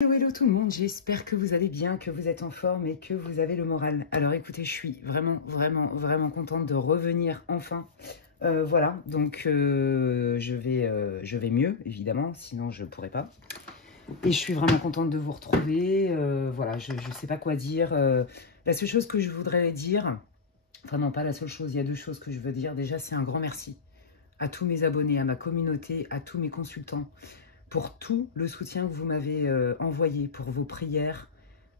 Hello, hello tout le monde, j'espère que vous allez bien, que vous êtes en forme et que vous avez le moral. Alors écoutez, je suis vraiment contente de revenir enfin. Voilà, donc je vais mieux, évidemment, sinon je ne pourrais pas. Et je suis vraiment contente de vous retrouver. Voilà, je ne sais pas quoi dire. La seule chose que je voudrais dire, enfin non, pas la seule chose, il y a deux choses que je veux dire. Déjà, c'est un grand merci à tous mes abonnés, à ma communauté, à tous mes consultants, pour tout le soutien que vous m'avez envoyé, pour vos prières,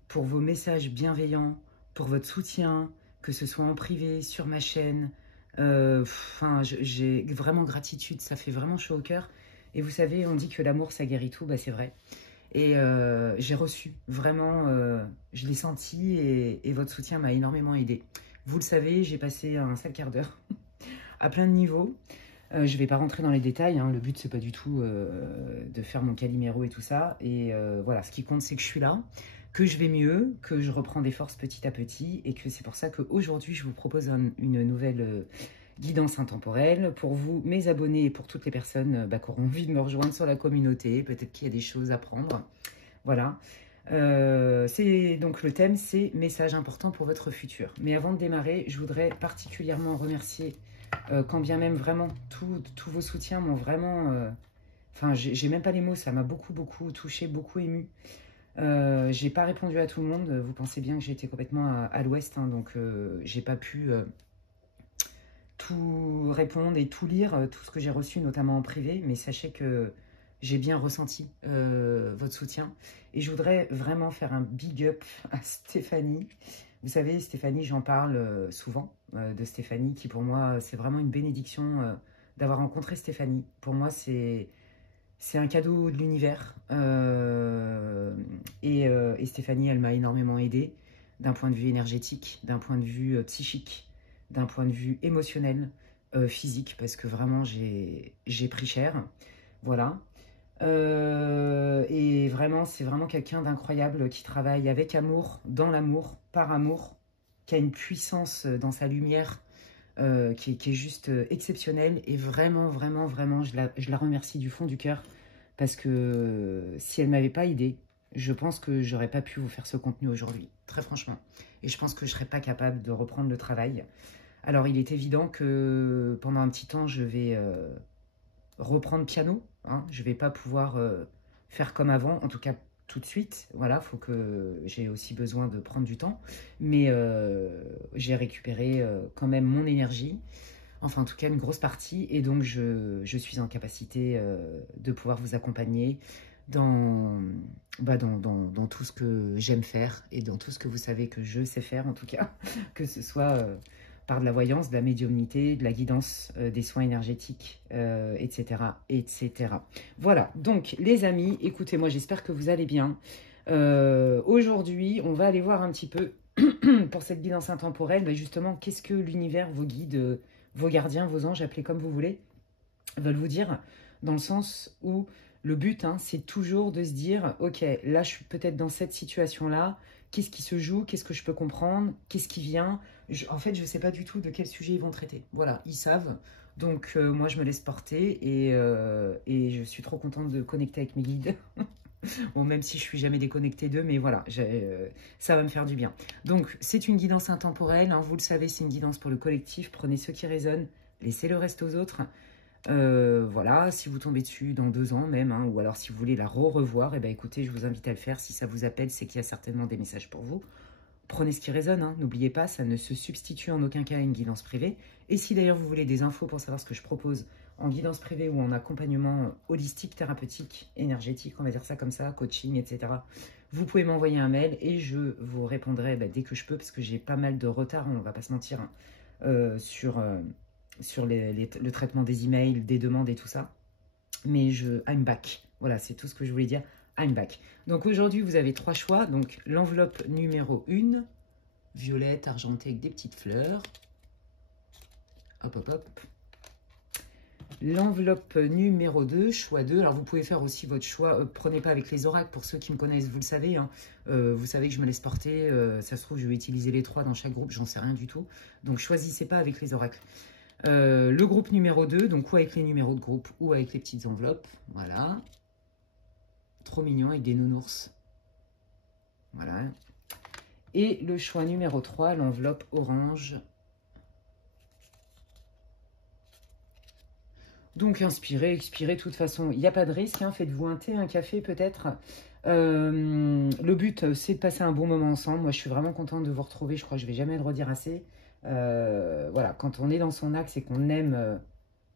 pour vos messages bienveillants, pour votre soutien, que ce soit en privé, sur ma chaîne. Enfin, j'ai vraiment gratitude, ça fait vraiment chaud au cœur. Et vous savez, on dit que l'amour, ça guérit tout, bah c'est vrai. Et j'ai reçu, vraiment, je l'ai senti et votre soutien m'a énormément aidé. Vous le savez, j'ai passé un sale quart d'heure à plein de niveaux. Je ne vais pas rentrer dans les détails, hein. Le but c'est pas du tout de faire mon Calimero et tout ça. Et voilà, ce qui compte c'est que je suis là, que je vais mieux, que je reprends des forces petit à petit et que c'est pour ça qu'aujourd'hui je vous propose une nouvelle guidance intemporelle pour vous, mes abonnés et pour toutes les personnes qui auront envie de me rejoindre sur la communauté. Peut-être qu'il y a des choses à prendre. Voilà. Donc le thème c'est message important pour votre futur. Mais avant de démarrer, je voudrais particulièrement remercier quand bien même vraiment tous vos soutiens m'ont vraiment... Enfin, j'ai même pas les mots, ça m'a beaucoup touché, beaucoup ému. J'ai pas répondu à tout le monde, vous pensez bien que j'étais complètement à l'ouest, hein, donc j'ai pas pu tout répondre et tout lire, tout ce que j'ai reçu, notamment en privé, mais sachez que j'ai bien ressenti votre soutien. Et je voudrais vraiment faire un big up à Stéphanie. Vous savez, Stéphanie, j'en parle souvent de Stéphanie, qui pour moi, c'est vraiment une bénédiction d'avoir rencontré Stéphanie. Pour moi, c'est un cadeau de l'univers. Et Stéphanie, elle m'a énormément aidée d'un point de vue énergétique, d'un point de vue psychique, d'un point de vue émotionnel, physique, parce que vraiment, j'ai pris cher. Voilà. Et vraiment, c'est vraiment quelqu'un d'incroyable qui travaille avec amour, dans l'amour, par amour, qui a une puissance dans sa lumière qui est juste exceptionnelle. Et vraiment, je la remercie du fond du cœur parce que si elle ne m'avait pas aidée, je pense que j'aurais pas pu vous faire ce contenu aujourd'hui, très franchement. Et je pense que je serais pas capable de reprendre le travail. Alors, il est évident que pendant un petit temps, je vais reprendre piano. Hein. Je ne vais pas pouvoir faire comme avant, en tout cas tout de suite. Voilà, faut que j'ai aussi besoin de prendre du temps. Mais j'ai récupéré quand même mon énergie. Enfin, en tout cas, une grosse partie. Et donc, je suis en capacité de pouvoir vous accompagner dans tout ce que j'aime faire et dans tout ce que vous savez que je sais faire, en tout cas. Que ce soit par de la voyance, de la médiumnité, de la guidance, des soins énergétiques, etc., etc. Voilà, donc les amis, écoutez-moi, j'espère que vous allez bien. Aujourd'hui, on va aller voir un petit peu, pour cette guidance intemporelle, bah justement, qu'est-ce que l'univers, vos guides, vos gardiens, vos anges, appelez comme vous voulez, veulent vous dire, dans le sens où le but, hein, c'est toujours de se dire, ok, là, je suis peut-être dans cette situation-là, qu'est-ce qui se joue, qu'est-ce que je peux comprendre, qu'est-ce qui vient. En fait, je ne sais pas du tout de quel sujet ils vont traiter. Voilà, ils savent. Donc, moi, je me laisse porter et je suis trop contente de connecter avec mes guides. Bon, même si je suis jamais déconnectée d'eux, mais voilà, ça va me faire du bien. Donc, c'est une guidance intemporelle. Hein, vous le savez, c'est une guidance pour le collectif. Prenez ce qui résonne, laissez le reste aux autres. Voilà, si vous tombez dessus dans 2 ans même, hein, ou alors si vous voulez la revoir, eh ben, écoutez, je vous invite à le faire. Si ça vous appelle, c'est qu'il y a certainement des messages pour vous. Prenez ce qui résonne, hein. N'oubliez pas, ça ne se substitue en aucun cas à une guidance privée. Et si d'ailleurs vous voulez des infos pour savoir ce que je propose en guidance privée ou en accompagnement holistique, thérapeutique, énergétique, on va dire ça comme ça, coaching, etc., vous pouvez m'envoyer un mail et je vous répondrai dès que je peux, parce que j'ai pas mal de retard, on ne va pas se mentir, hein, sur le traitement des emails, des demandes et tout ça. Mais I'm back. Voilà, c'est tout ce que je voulais dire. I'm back. Donc aujourd'hui, vous avez 3 choix. Donc l'enveloppe numéro 1, violette, argentée avec des petites fleurs. Hop, hop, hop. L'enveloppe numéro 2, choix 2. Alors vous pouvez faire aussi votre choix. Prenez pas avec les oracles. Pour ceux qui me connaissent, vous le savez. Hein. Vous savez que je me laisse porter. Ça se trouve, je vais utiliser les 3 dans chaque groupe. J'en sais rien du tout. Donc choisissez pas avec les oracles. Le groupe numéro 2, donc ou avec les numéros de groupe ou avec les petites enveloppes. Voilà. Trop mignon avec des nounours. Voilà. Et le choix numéro 3, l'enveloppe orange. Donc, inspirez, expirez, de toute façon, il n'y a pas de risque. Hein. Faites-vous un thé, un café peut-être. Le but, c'est de passer un bon moment ensemble. Moi, je suis vraiment contente de vous retrouver. Je crois que je ne vais jamais le redire assez. Voilà, quand on est dans son axe et qu'on aime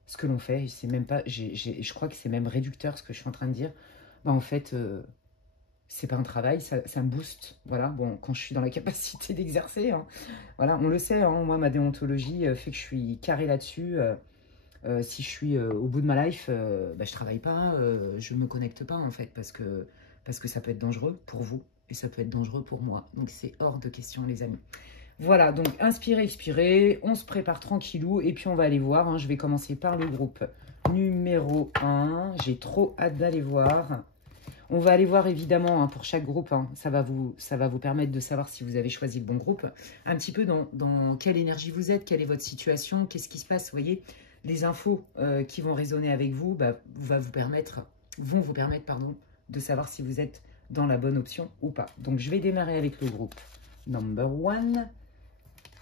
ce que l'on fait, c'est même pas, je crois que c'est même réducteur ce que je suis en train de dire. Bah, en fait, c'est pas un travail, ça me booste. Voilà, bon, quand je suis dans la capacité d'exercer, hein, voilà, on le sait, hein, moi, ma déontologie fait que je suis carré là-dessus. Si je suis au bout de ma life, bah, je travaille pas, je me connecte pas en fait, parce que ça peut être dangereux pour vous et ça peut être dangereux pour moi. Donc c'est hors de question les amis. Voilà, donc inspirez, expirez, on se prépare tranquillou et puis on va aller voir. Hein, je vais commencer par le groupe numéro 1. J'ai trop hâte d'aller voir. On va aller voir évidemment hein, pour chaque groupe, hein, ça va vous permettre de savoir si vous avez choisi le bon groupe. Un petit peu dans quelle énergie vous êtes, quelle est votre situation, qu'est-ce qui se passe, vous voyez. Les infos qui vont résonner avec vous bah, vont vous permettre de savoir si vous êtes dans la bonne option ou pas. Donc, je vais démarrer avec le groupe number 1.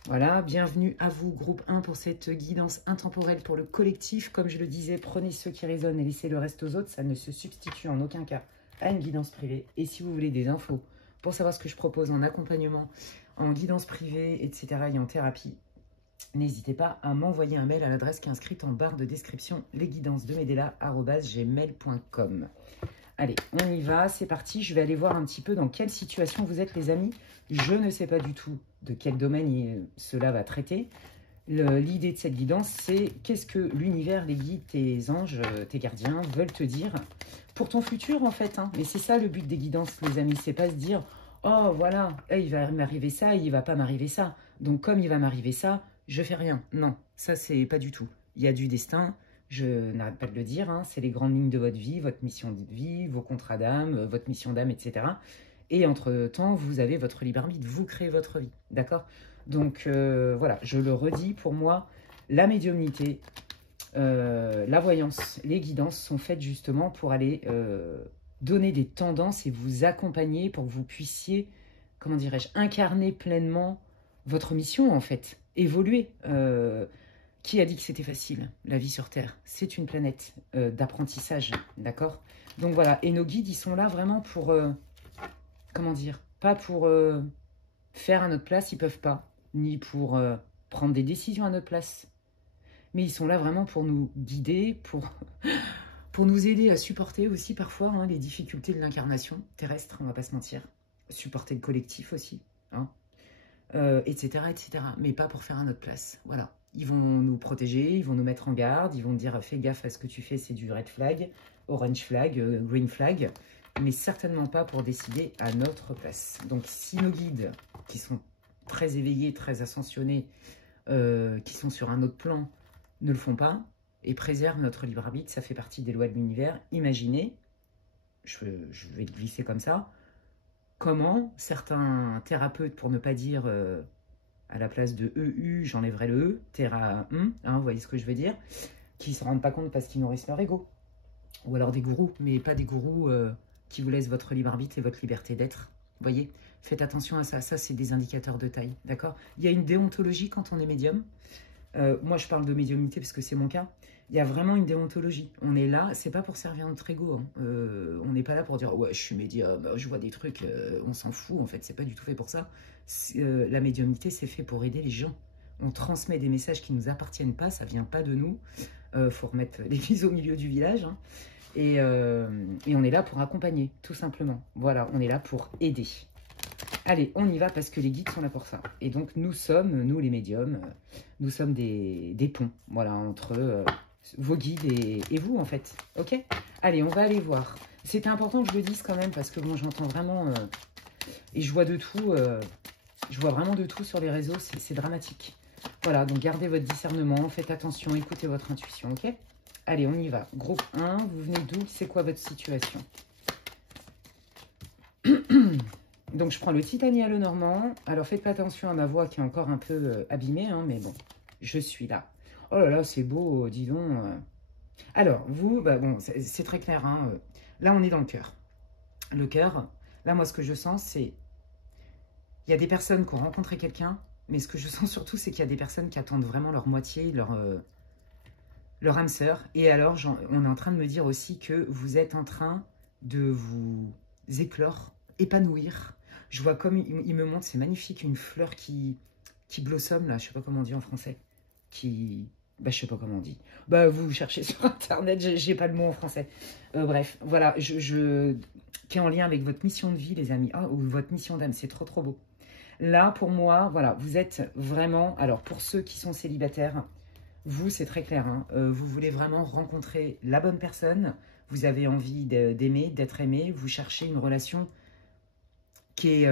Voilà, bienvenue à vous, groupe 1, pour cette guidance intemporelle pour le collectif. Comme je le disais, prenez ceux qui résonnent et laissez le reste aux autres. Ça ne se substitue en aucun cas à une guidance privée. Et si vous voulez des infos pour savoir ce que je propose en accompagnement, en guidance privée, etc. et en thérapie, n'hésitez pas à m'envoyer un mail à l'adresse qui est inscrite en barre de description, lesguidancesdemedela@gmail.com. Allez, on y va, c'est parti. Je vais aller voir un petit peu dans quelle situation vous êtes, les amis. Je ne sais pas du tout de quel domaine cela va traiter. L'idée de cette guidance, c'est qu'est-ce que l'univers, les guides, tes anges, tes gardiens veulent te dire pour ton futur, en fait. Hein. Et c'est ça le but des guidances, les amis. C'est pas se dire, oh, voilà, il va m'arriver ça, il va pas m'arriver ça. Donc, comme il va m'arriver ça, je fais rien. Non, ça, c'est pas du tout. Il y a du destin. Je n'arrête pas de le dire, hein, c'est les grandes lignes de votre vie, votre mission de vie, vos contrats d'âme, votre mission d'âme, etc. Et entre-temps, vous avez votre libre arbitre, vous créez votre vie, d'accord? Donc voilà, je le redis, pour moi, la médiumnité, la voyance, les guidances sont faites justement pour aller donner des tendances et vous accompagner pour que vous puissiez, comment dirais-je, incarner pleinement votre mission en fait, évoluer. Qui a dit que c'était facile, la vie sur Terre? C'est une planète d'apprentissage, d'accord? Donc voilà, et nos guides, ils sont là vraiment pour, comment dire, pas pour faire à notre place, ils peuvent pas, ni pour prendre des décisions à notre place. Mais ils sont là vraiment pour nous guider, pour nous aider à supporter aussi parfois hein, les difficultés de l'incarnation terrestre, on va pas se mentir. Supporter le collectif aussi, hein, etc., etc. Mais pas pour faire à notre place, voilà. Ils vont nous protéger, ils vont nous mettre en garde, ils vont nous dire fais gaffe à ce que tu fais, c'est du red flag, orange flag, green flag, mais certainement pas pour décider à notre place. Donc si nos guides, qui sont très éveillés, très ascensionnés, qui sont sur un autre plan, ne le font pas et préservent notre libre arbitre, ça fait partie des lois de l'univers. Imaginez, je vais le glisser comme ça, comment certains thérapeutes, pour ne pas dire... à la place de EU, j'enlèverai le E, Terra, hein, vous voyez ce que je veux dire, qui ne se rendent pas compte parce qu'ils nourrissent leur ego. Ou alors des gourous, mais pas des gourous qui vous laissent votre libre arbitre et votre liberté d'être. Vous voyez, faites attention à ça, ça c'est des indicateurs de taille, d'accord? Il y a une déontologie quand on est médium. Moi je parle de médiumnité parce que c'est mon cas. Il y a vraiment une déontologie. On est là, c'est pas pour servir notre ego. Hein. On n'est pas là pour dire ouais, je suis médium, je vois des trucs, on s'en fout en fait. C'est pas du tout fait pour ça. La médiumnité, c'est fait pour aider les gens. On transmet des messages qui ne nous appartiennent pas, ça vient pas de nous. Faut remettre l'église au milieu du village. Hein. Et on est là pour accompagner, tout simplement. Voilà, on est là pour aider. Allez, on y va parce que les guides sont là pour ça. Et donc, nous sommes, nous les médiums, nous sommes des ponts, voilà, entre vos guides et vous, en fait. Ok? Allez, on va aller voir. C'était important que je le dise quand même parce que bon, j'entends vraiment... et je vois de tout, je vois vraiment de tout sur les réseaux, c'est dramatique. Voilà, donc gardez votre discernement, faites attention, écoutez votre intuition, ok? Allez, on y va. Groupe 1, vous venez d'où? C'est quoi votre situation? Donc, je prends le Titania le Normand. Alors, faites pas attention à ma voix qui est encore un peu abîmée, hein, mais bon, je suis là. Oh là là, c'est beau, dis donc. Alors, vous, bah bon, c'est très clair. Hein, là, on est dans le cœur. Le cœur, là, moi, ce que je sens, c'est Il y a des personnes qui ont rencontré quelqu'un, mais ce que je sens surtout, c'est qu'il y a des personnes qui attendent vraiment leur moitié, leur âme sœur. Et alors, on est en train de me dire aussi que vous êtes en train de vous éclore, épanouir. Je vois comme il me montre, c'est magnifique, une fleur qui blossom, là, je sais pas comment on dit en français, bah, je sais pas comment on dit. Bah, vous cherchez sur Internet, j'ai pas le mot en français. Bref, voilà, qui est en lien avec votre mission de vie, les amis, ou votre mission d'âme, c'est trop, trop beau. Là, pour moi, voilà, vous êtes vraiment, alors, pour ceux qui sont célibataires, vous, c'est très clair, hein, vous voulez vraiment rencontrer la bonne personne, vous avez envie d'aimer, d'être aimé, vous cherchez une relation qui est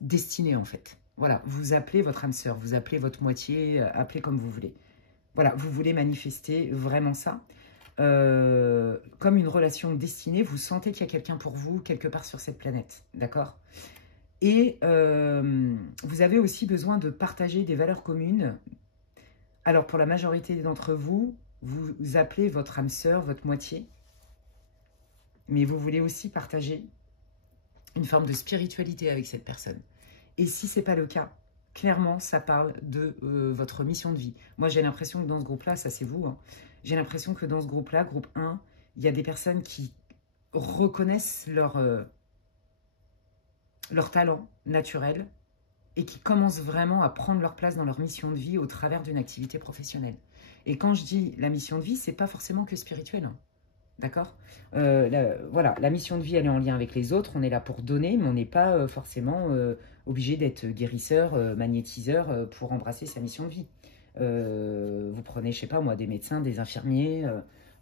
destinée, en fait. Voilà, vous appelez votre âme sœur, vous appelez votre moitié, appelez comme vous voulez. Voilà, vous voulez manifester vraiment ça. Comme une relation destinée, vous sentez qu'il y a quelqu'un pour vous quelque part sur cette planète, d'accord? Et vous avez aussi besoin de partager des valeurs communes. Alors, pour la majorité d'entre vous, vous appelez votre âme sœur, votre moitié, mais vous voulez aussi partager une forme de spiritualité avec cette personne. Et si ce n'est pas le cas, clairement, ça parle de votre mission de vie. Moi, j'ai l'impression que dans ce groupe-là, ça c'est vous, hein, j'ai l'impression que dans ce groupe-là, groupe 1, il y a des personnes qui reconnaissent leur talent naturel et qui commencent vraiment à prendre leur place dans leur mission de vie au travers d'une activité professionnelle. Et quand je dis la mission de vie, c'est pas forcément que spirituel, hein. D'accord, voilà, la mission de vie, elle est en lien avec les autres. On est là pour donner, mais on n'est pas forcément obligé d'être guérisseur, magnétiseur pour embrasser sa mission de vie. Vous prenez, je sais pas moi, des médecins, des infirmiers,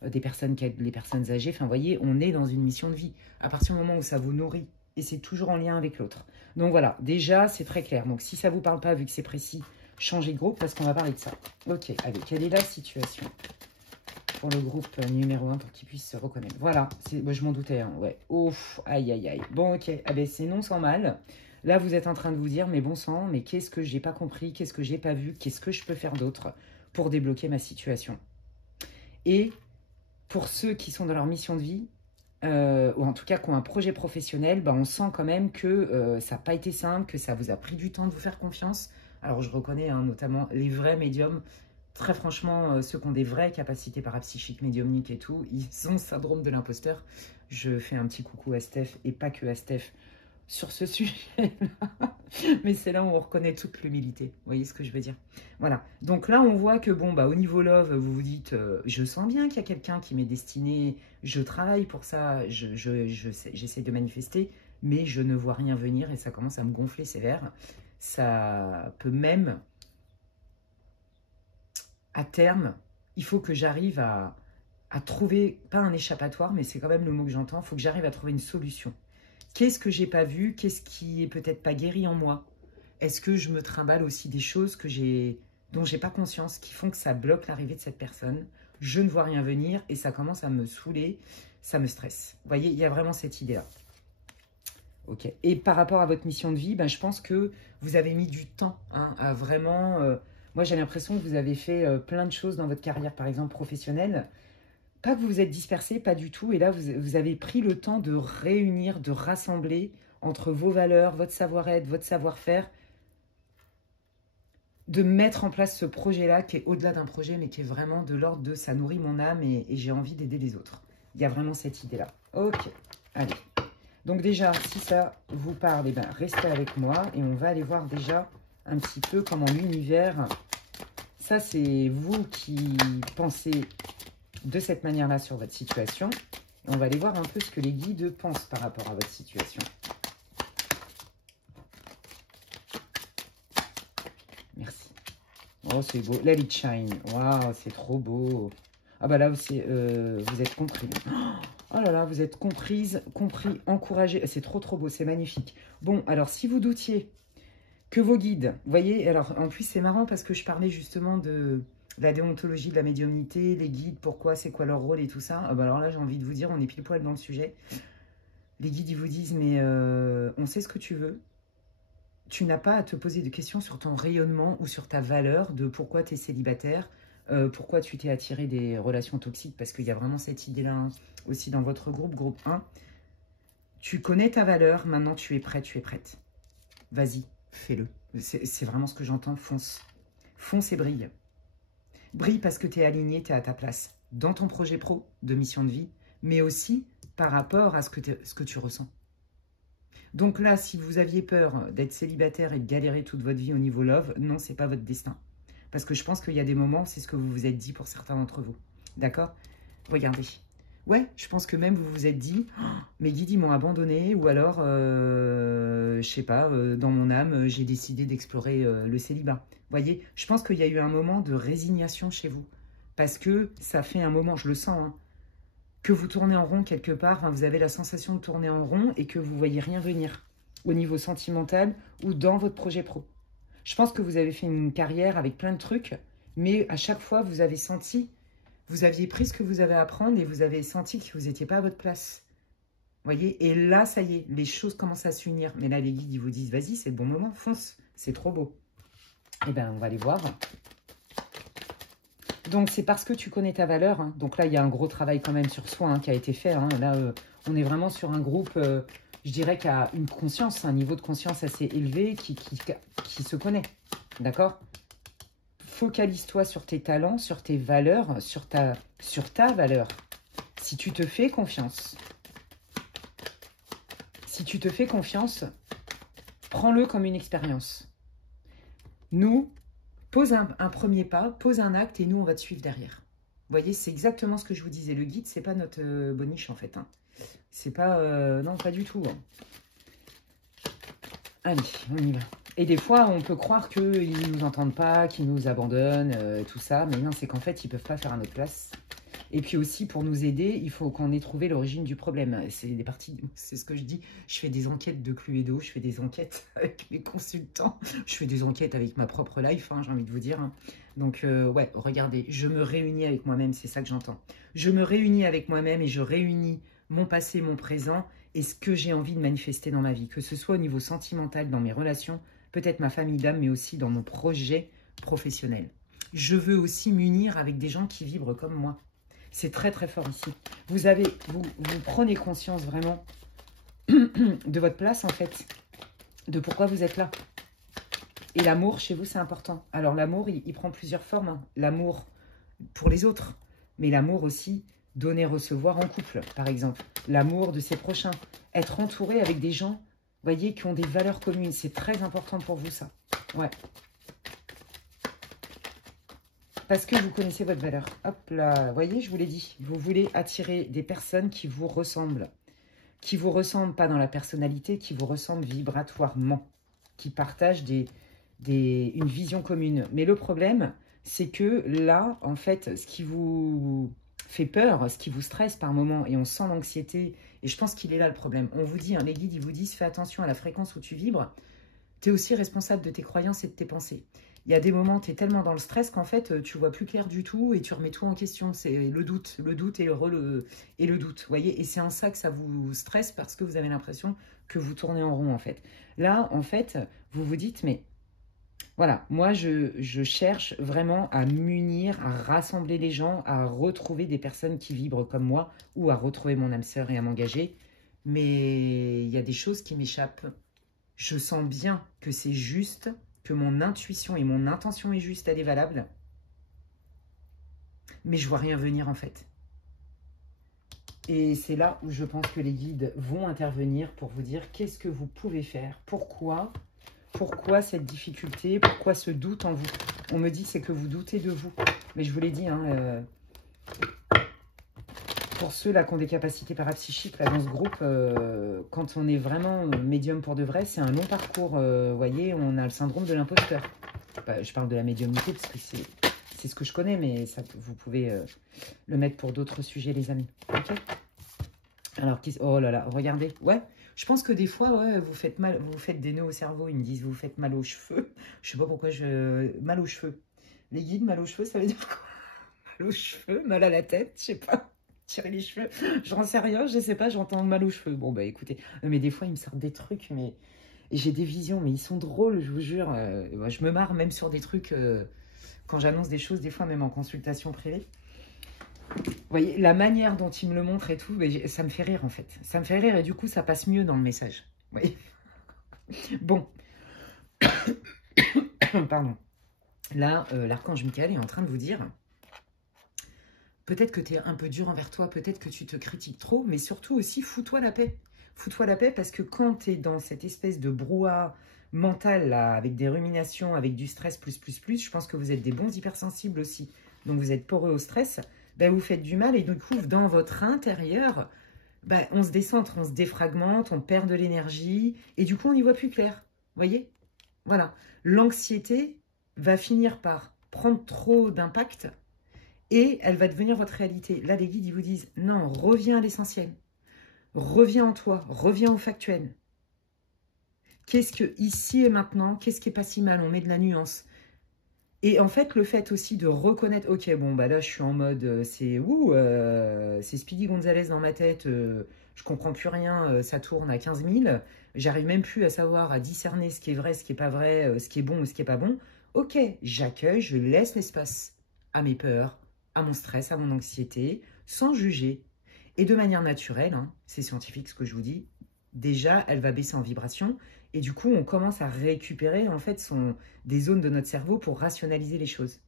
des personnes qui aident les personnes âgées. Enfin, vous voyez, on est dans une mission de vie. À partir du moment où ça vous nourrit, et c'est toujours en lien avec l'autre. Donc voilà, déjà, c'est très clair. Donc si ça ne vous parle pas, vu que c'est précis, changez de groupe parce qu'on va parler de ça. Ok, allez, quelle est la situation pour le groupe numéro 1 pour qu'il puisse se reconnaître? Voilà, moi, je m'en doutais, hein, ouais. Ouf, aïe, aïe, aïe. Bon, ok, ah ben, c'est non sans mal. Là, vous êtes en train de vous dire, mais bon sang, mais qu'est-ce que j'ai pas compris? Qu'est-ce que j'ai pas vu? Qu'est-ce que je peux faire d'autre pour débloquer ma situation? Et pour ceux qui sont dans leur mission de vie, ou en tout cas qui ont un projet professionnel, bah, on sent quand même que ça n'a pas été simple, que ça vous a pris du temps de vous faire confiance. Alors, je reconnais hein, notamment les vrais médiums. Très franchement, ceux qui ont des vraies capacités parapsychiques, médiumniques et tout, ils ont le syndrome de l'imposteur. Je fais un petit coucou à Steph, et pas que à Steph, sur ce sujet-là. Mais c'est là où on reconnaît toute l'humilité. Vous voyez ce que je veux dire? Voilà. Donc là, on voit que, bon, bah, au niveau love, vous vous dites, je sens bien qu'il y a quelqu'un qui m'est destiné, je travaille pour ça, j'essaie de manifester, mais je ne vois rien venir et ça commence à me gonfler sévère. Ça peut même... à terme, il faut que j'arrive à trouver, pas un échappatoire, mais c'est quand même le mot que j'entends, il faut que j'arrive à trouver une solution. Qu'est-ce que j'ai pas vu? Qu'est-ce qui est peut-être pas guéri en moi? Est-ce que je me trimballe aussi des choses dont j'ai pas conscience, qui font que ça bloque l'arrivée de cette personne? Je ne vois rien venir et ça commence à me saouler, ça me stresse. Vous voyez, il y a vraiment cette idée-là. Ok. Et par rapport à votre mission de vie, ben, je pense que vous avez mis du temps hein, à vraiment... moi, j'ai l'impression que vous avez fait plein de choses dans votre carrière, par exemple professionnelle. Pas que vous vous êtes dispersé, pas du tout. Et là, vous avez pris le temps de réunir, de rassembler entre vos valeurs, votre savoir-être, votre savoir-faire, de mettre en place ce projet-là qui est au-delà d'un projet, mais qui est vraiment de l'ordre de ça nourrit mon âme et j'ai envie d'aider les autres. Il y a vraiment cette idée-là. Ok, allez. Donc déjà, si ça vous parle, eh ben, restez avec moi et on va aller voir déjà un petit peu comment l'univers... Ça, c'est vous qui pensez de cette manière-là sur votre situation. Et on va aller voir un peu ce que les guides pensent par rapport à votre situation. Merci. Oh, c'est beau. Let it shine. Waouh, c'est trop beau. Ah bah là, aussi, vous êtes compris. Oh là là, vous êtes comprise, compris, encouragé. C'est trop, trop beau. C'est magnifique. Bon, alors, si vous doutiez que vos guides, vous voyez, alors, en plus, c'est marrant parce que je parlais justement de la déontologie, de la médiumnité, les guides, pourquoi, c'est quoi leur rôle et tout ça. Ah bah alors là, j'ai envie de vous dire, on est pile poil dans le sujet. Les guides, ils vous disent, mais on sait ce que tu veux. Tu n'as pas à te poser de questions sur ton rayonnement ou sur ta valeur, de pourquoi tu es célibataire, pourquoi tu t'es attiré des relations toxiques, parce qu'il y a vraiment cette idée-là hein, aussi dans votre groupe 1. Tu connais ta valeur, maintenant tu es prêt, tu es prête. vas-y, fais-le. C'est vraiment ce que j'entends, fonce. Fonce et brille. Brille parce que tu es aligné, tu es à ta place. Dans ton projet pro de mission de vie, mais aussi par rapport à ce que tu ressens. Donc là, si vous aviez peur d'être célibataire et de galérer toute votre vie au niveau love, non, c'est pas votre destin. Parce que je pense qu'il y a des moments, c'est ce que vous vous êtes dit pour certains d'entre vous. D'accord? Regardez. Ouais, je pense que même vous vous êtes dit, oh, mes guides, ils m'ont abandonné, ou alors, je sais pas, dans mon âme, j'ai décidé d'explorer le célibat. Vous voyez, je pense qu'il y a eu un moment de résignation chez vous. Parce que ça fait un moment, je le sens, hein, que vous tournez en rond quelque part, enfin, vous avez la sensation de tourner en rond et que vous voyez rien venir au niveau sentimental ou dans votre projet pro. Je pense que vous avez fait une carrière avec plein de trucs, mais à chaque fois, vous avez senti, vous aviez pris ce que vous avez à apprendre et vous avez senti que vous n'étiez pas à votre place. Vous voyez? Et là, ça y est, les choses commencent à s'unir. Mais là, les guides, ils vous disent, vas-y, c'est le bon moment, fonce, c'est trop beau. Eh bien, on va aller voir. Donc, c'est parce que tu connais ta valeur. Hein. Donc là, il y a un gros travail quand même sur soi hein, qui a été fait. Hein. Là, on est vraiment sur un groupe, je dirais, qui a une conscience, un niveau de conscience assez élevé, qui se connaît. D'accord? Focalise-toi sur tes talents, sur tes valeurs, sur ta valeur. Si tu te fais confiance, prends-le comme une expérience. Nous, pose un premier pas, pose un acte et nous, on va te suivre derrière. Vous voyez, c'est exactement ce que je vous disais. Le guide, c'est pas notre boniche, en fait. Hein. C'est pas... non, pas du tout. Hein. Allez, on y va. Et des fois, on peut croire qu'ils ne nous entendent pas, qu'ils nous abandonnent, tout ça. Mais non, c'est qu'en fait, ils ne peuvent pas faire à notre place. Et puis aussi, pour nous aider, il faut qu'on ait trouvé l'origine du problème. C'est des parties, c'est ce que je dis. Je fais des enquêtes de Cluedo, je fais des enquêtes avec mes consultants, je fais des enquêtes avec ma propre life, hein, j'ai envie de vous dire. Hein. Donc, ouais, regardez, je me réunis avec moi-même, c'est ça que j'entends. Je me réunis avec moi-même et je réunis mon passé, mon présent et ce que j'ai envie de manifester dans ma vie, que ce soit au niveau sentimental, dans mes relations, peut-être ma famille d'âme, mais aussi dans mon projet professionnel. Je veux aussi m'unir avec des gens qui vibrent comme moi. C'est très très fort ici. Vous prenez conscience vraiment de votre place en fait, de pourquoi vous êtes là. Et l'amour chez vous c'est important. Alors l'amour il prend plusieurs formes. Hein. L'amour pour les autres, mais l'amour aussi donner, recevoir en couple par exemple. L'amour de ses prochains. Être entouré avec des gens, voyez, qui ont des valeurs communes. C'est très important pour vous ça. Ouais. Parce que vous connaissez votre valeur. Hop là, vous voyez, je vous l'ai dit. Vous voulez attirer des personnes qui vous ressemblent. Qui vous ressemblent pas dans la personnalité, qui vous ressemblent vibratoirement. Qui partagent une vision commune. Mais le problème, c'est que là, en fait, ce qui vous fait peur, ce qui vous stresse par moment, et on sent l'anxiété, et je pense qu'il est là le problème. On vous dit, hein, les guides, ils vous disent, fais attention à la fréquence où tu vibres. Tu es aussi responsable de tes croyances et de tes pensées. Il y a des moments, tu es tellement dans le stress qu'en fait, tu vois plus clair du tout et tu remets tout en question. C'est le doute et le doute, vous voyez. Et c'est en ça que ça vous stresse parce que vous avez l'impression que vous tournez en rond, en fait. Là, en fait, vous vous dites, mais voilà, moi, je cherche vraiment à m'unir, à rassembler les gens, à retrouver des personnes qui vibrent comme moi ou à retrouver mon âme sœur et à m'engager. Mais il y a des choses qui m'échappent. Je sens bien que c'est juste, que mon intuition et mon intention est juste, elle est valable. Mais je vois rien venir en fait. Et c'est là où je pense que les guides vont intervenir pour vous dire qu'est-ce que vous pouvez faire. Pourquoi cette difficulté? Pourquoi ce doute en vous? On me dit que c'est que vous doutez de vous. Mais je vous l'ai dit, hein, pour ceux là qui ont des capacités parapsychiques là, dans ce groupe, quand on est vraiment médium pour de vrai, c'est un long parcours. Vous voyez, on a le syndrome de l'imposteur. Je parle de la médiumnité parce que c'est ce que je connais, mais ça, vous pouvez le mettre pour d'autres sujets, les amis. Ok. Alors, oh là là, regardez. Ouais, je pense que des fois, ouais, vous faites mal, vous faites des nœuds au cerveau. Ils me disent, vous faites mal aux cheveux. Je sais pas pourquoi mal aux cheveux. Les guides, mal aux cheveux, ça veut dire quoi? Mal aux cheveux, mal à la tête, je sais pas. Tirer les cheveux, j'en sais rien, je sais pas, j'entends mal aux cheveux. Bon, bah écoutez, mais des fois, ils me sortent des trucs, mais j'ai des visions, mais ils sont drôles, je vous jure. Je me marre même sur des trucs, quand j'annonce des choses, des fois même en consultation privée. Vous voyez, la manière dont ils me le montrent et tout, ça me fait rire en fait. Ça me fait rire et du coup, ça passe mieux dans le message. Vous voyez. Bon, Pardon. Là, l'archange Michael est en train de vous dire, peut-être que tu es un peu dur envers toi, peut-être que tu te critiques trop, mais surtout aussi, fous-toi la paix. Fous-toi la paix parce que quand tu es dans cette espèce de brouhaha mental, là, avec des ruminations, avec du stress, je pense que vous êtes des bons hypersensibles aussi. Donc, vous êtes poreux au stress, ben, vous faites du mal et du coup, dans votre intérieur, ben, on se décentre, on se défragmente, on perd de l'énergie et du coup, on n'y voit plus clair. Vous voyez? Voilà. L'anxiété va finir par prendre trop d'impact et elle va devenir votre réalité. Là, les guides, ils vous disent, non, reviens à l'essentiel. Reviens en toi, reviens au factuel. Qu'est-ce que, ici et maintenant, qu'est-ce qui est pas si mal? On met de la nuance. Et en fait, le fait aussi de reconnaître, ok, bon, bah là, je suis en mode, c'est Speedy Gonzalez dans ma tête, je comprends plus rien, ça tourne à 15 000, j'arrive même plus à savoir, à discerner ce qui est vrai, ce qui est pas vrai, ce qui est bon ou ce qui est pas bon. Ok, j'accueille, je laisse l'espace à mes peurs, à mon stress, à mon anxiété, sans juger. Et de manière naturelle, hein, c'est scientifique ce que je vous dis, déjà, elle va baisser en vibration. Et du coup, on commence à récupérer en fait des zones de notre cerveau pour rationaliser les choses.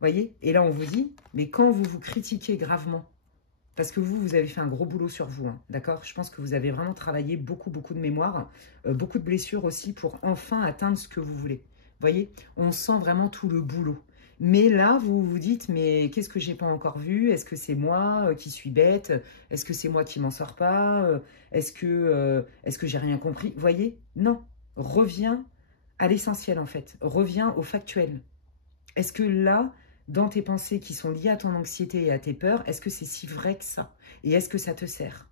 Voyez? Et là, on vous dit, mais quand vous vous critiquez gravement, parce que vous avez fait un gros boulot sur vous, hein, d'accord? Je pense que vous avez vraiment travaillé beaucoup de mémoire, beaucoup de blessures aussi pour enfin atteindre ce que vous voulez. Voyez? On sent vraiment tout le boulot. Mais là, vous vous dites, mais qu'est-ce que j'ai pas encore vu? Est-ce que c'est moi qui suis bête? Est-ce que c'est moi qui m'en sors pas? Est-ce que j'ai rien compris? Voyez? Non. Reviens à l'essentiel, en fait. Reviens au factuel. Est-ce que là, dans tes pensées qui sont liées à ton anxiété et à tes peurs, est-ce que c'est si vrai que ça? Et est-ce que ça te sert?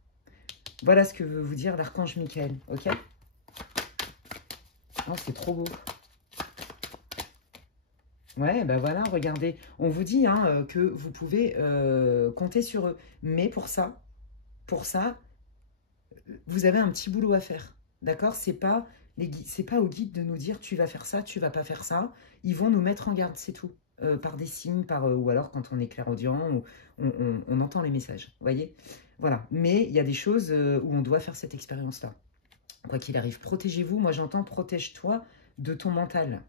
Voilà ce que veut vous dire l'archange Michael, ok? Oh, c'est trop beau. Ouais, ben voilà, regardez. On vous dit hein, que vous pouvez compter sur eux. Mais pour ça, vous avez un petit boulot à faire. D'accord? C'est pas au guide de nous dire tu vas faire ça, tu vas pas faire ça. Ils vont nous mettre en garde, c'est tout. Par des signes, ou alors quand on est clairaudient, ou on entend les messages. Vous voyez? Voilà. Mais il y a des choses où on doit faire cette expérience-là. Quoi qu'il arrive, protégez-vous. Moi, j'entends protège-toi de ton mental.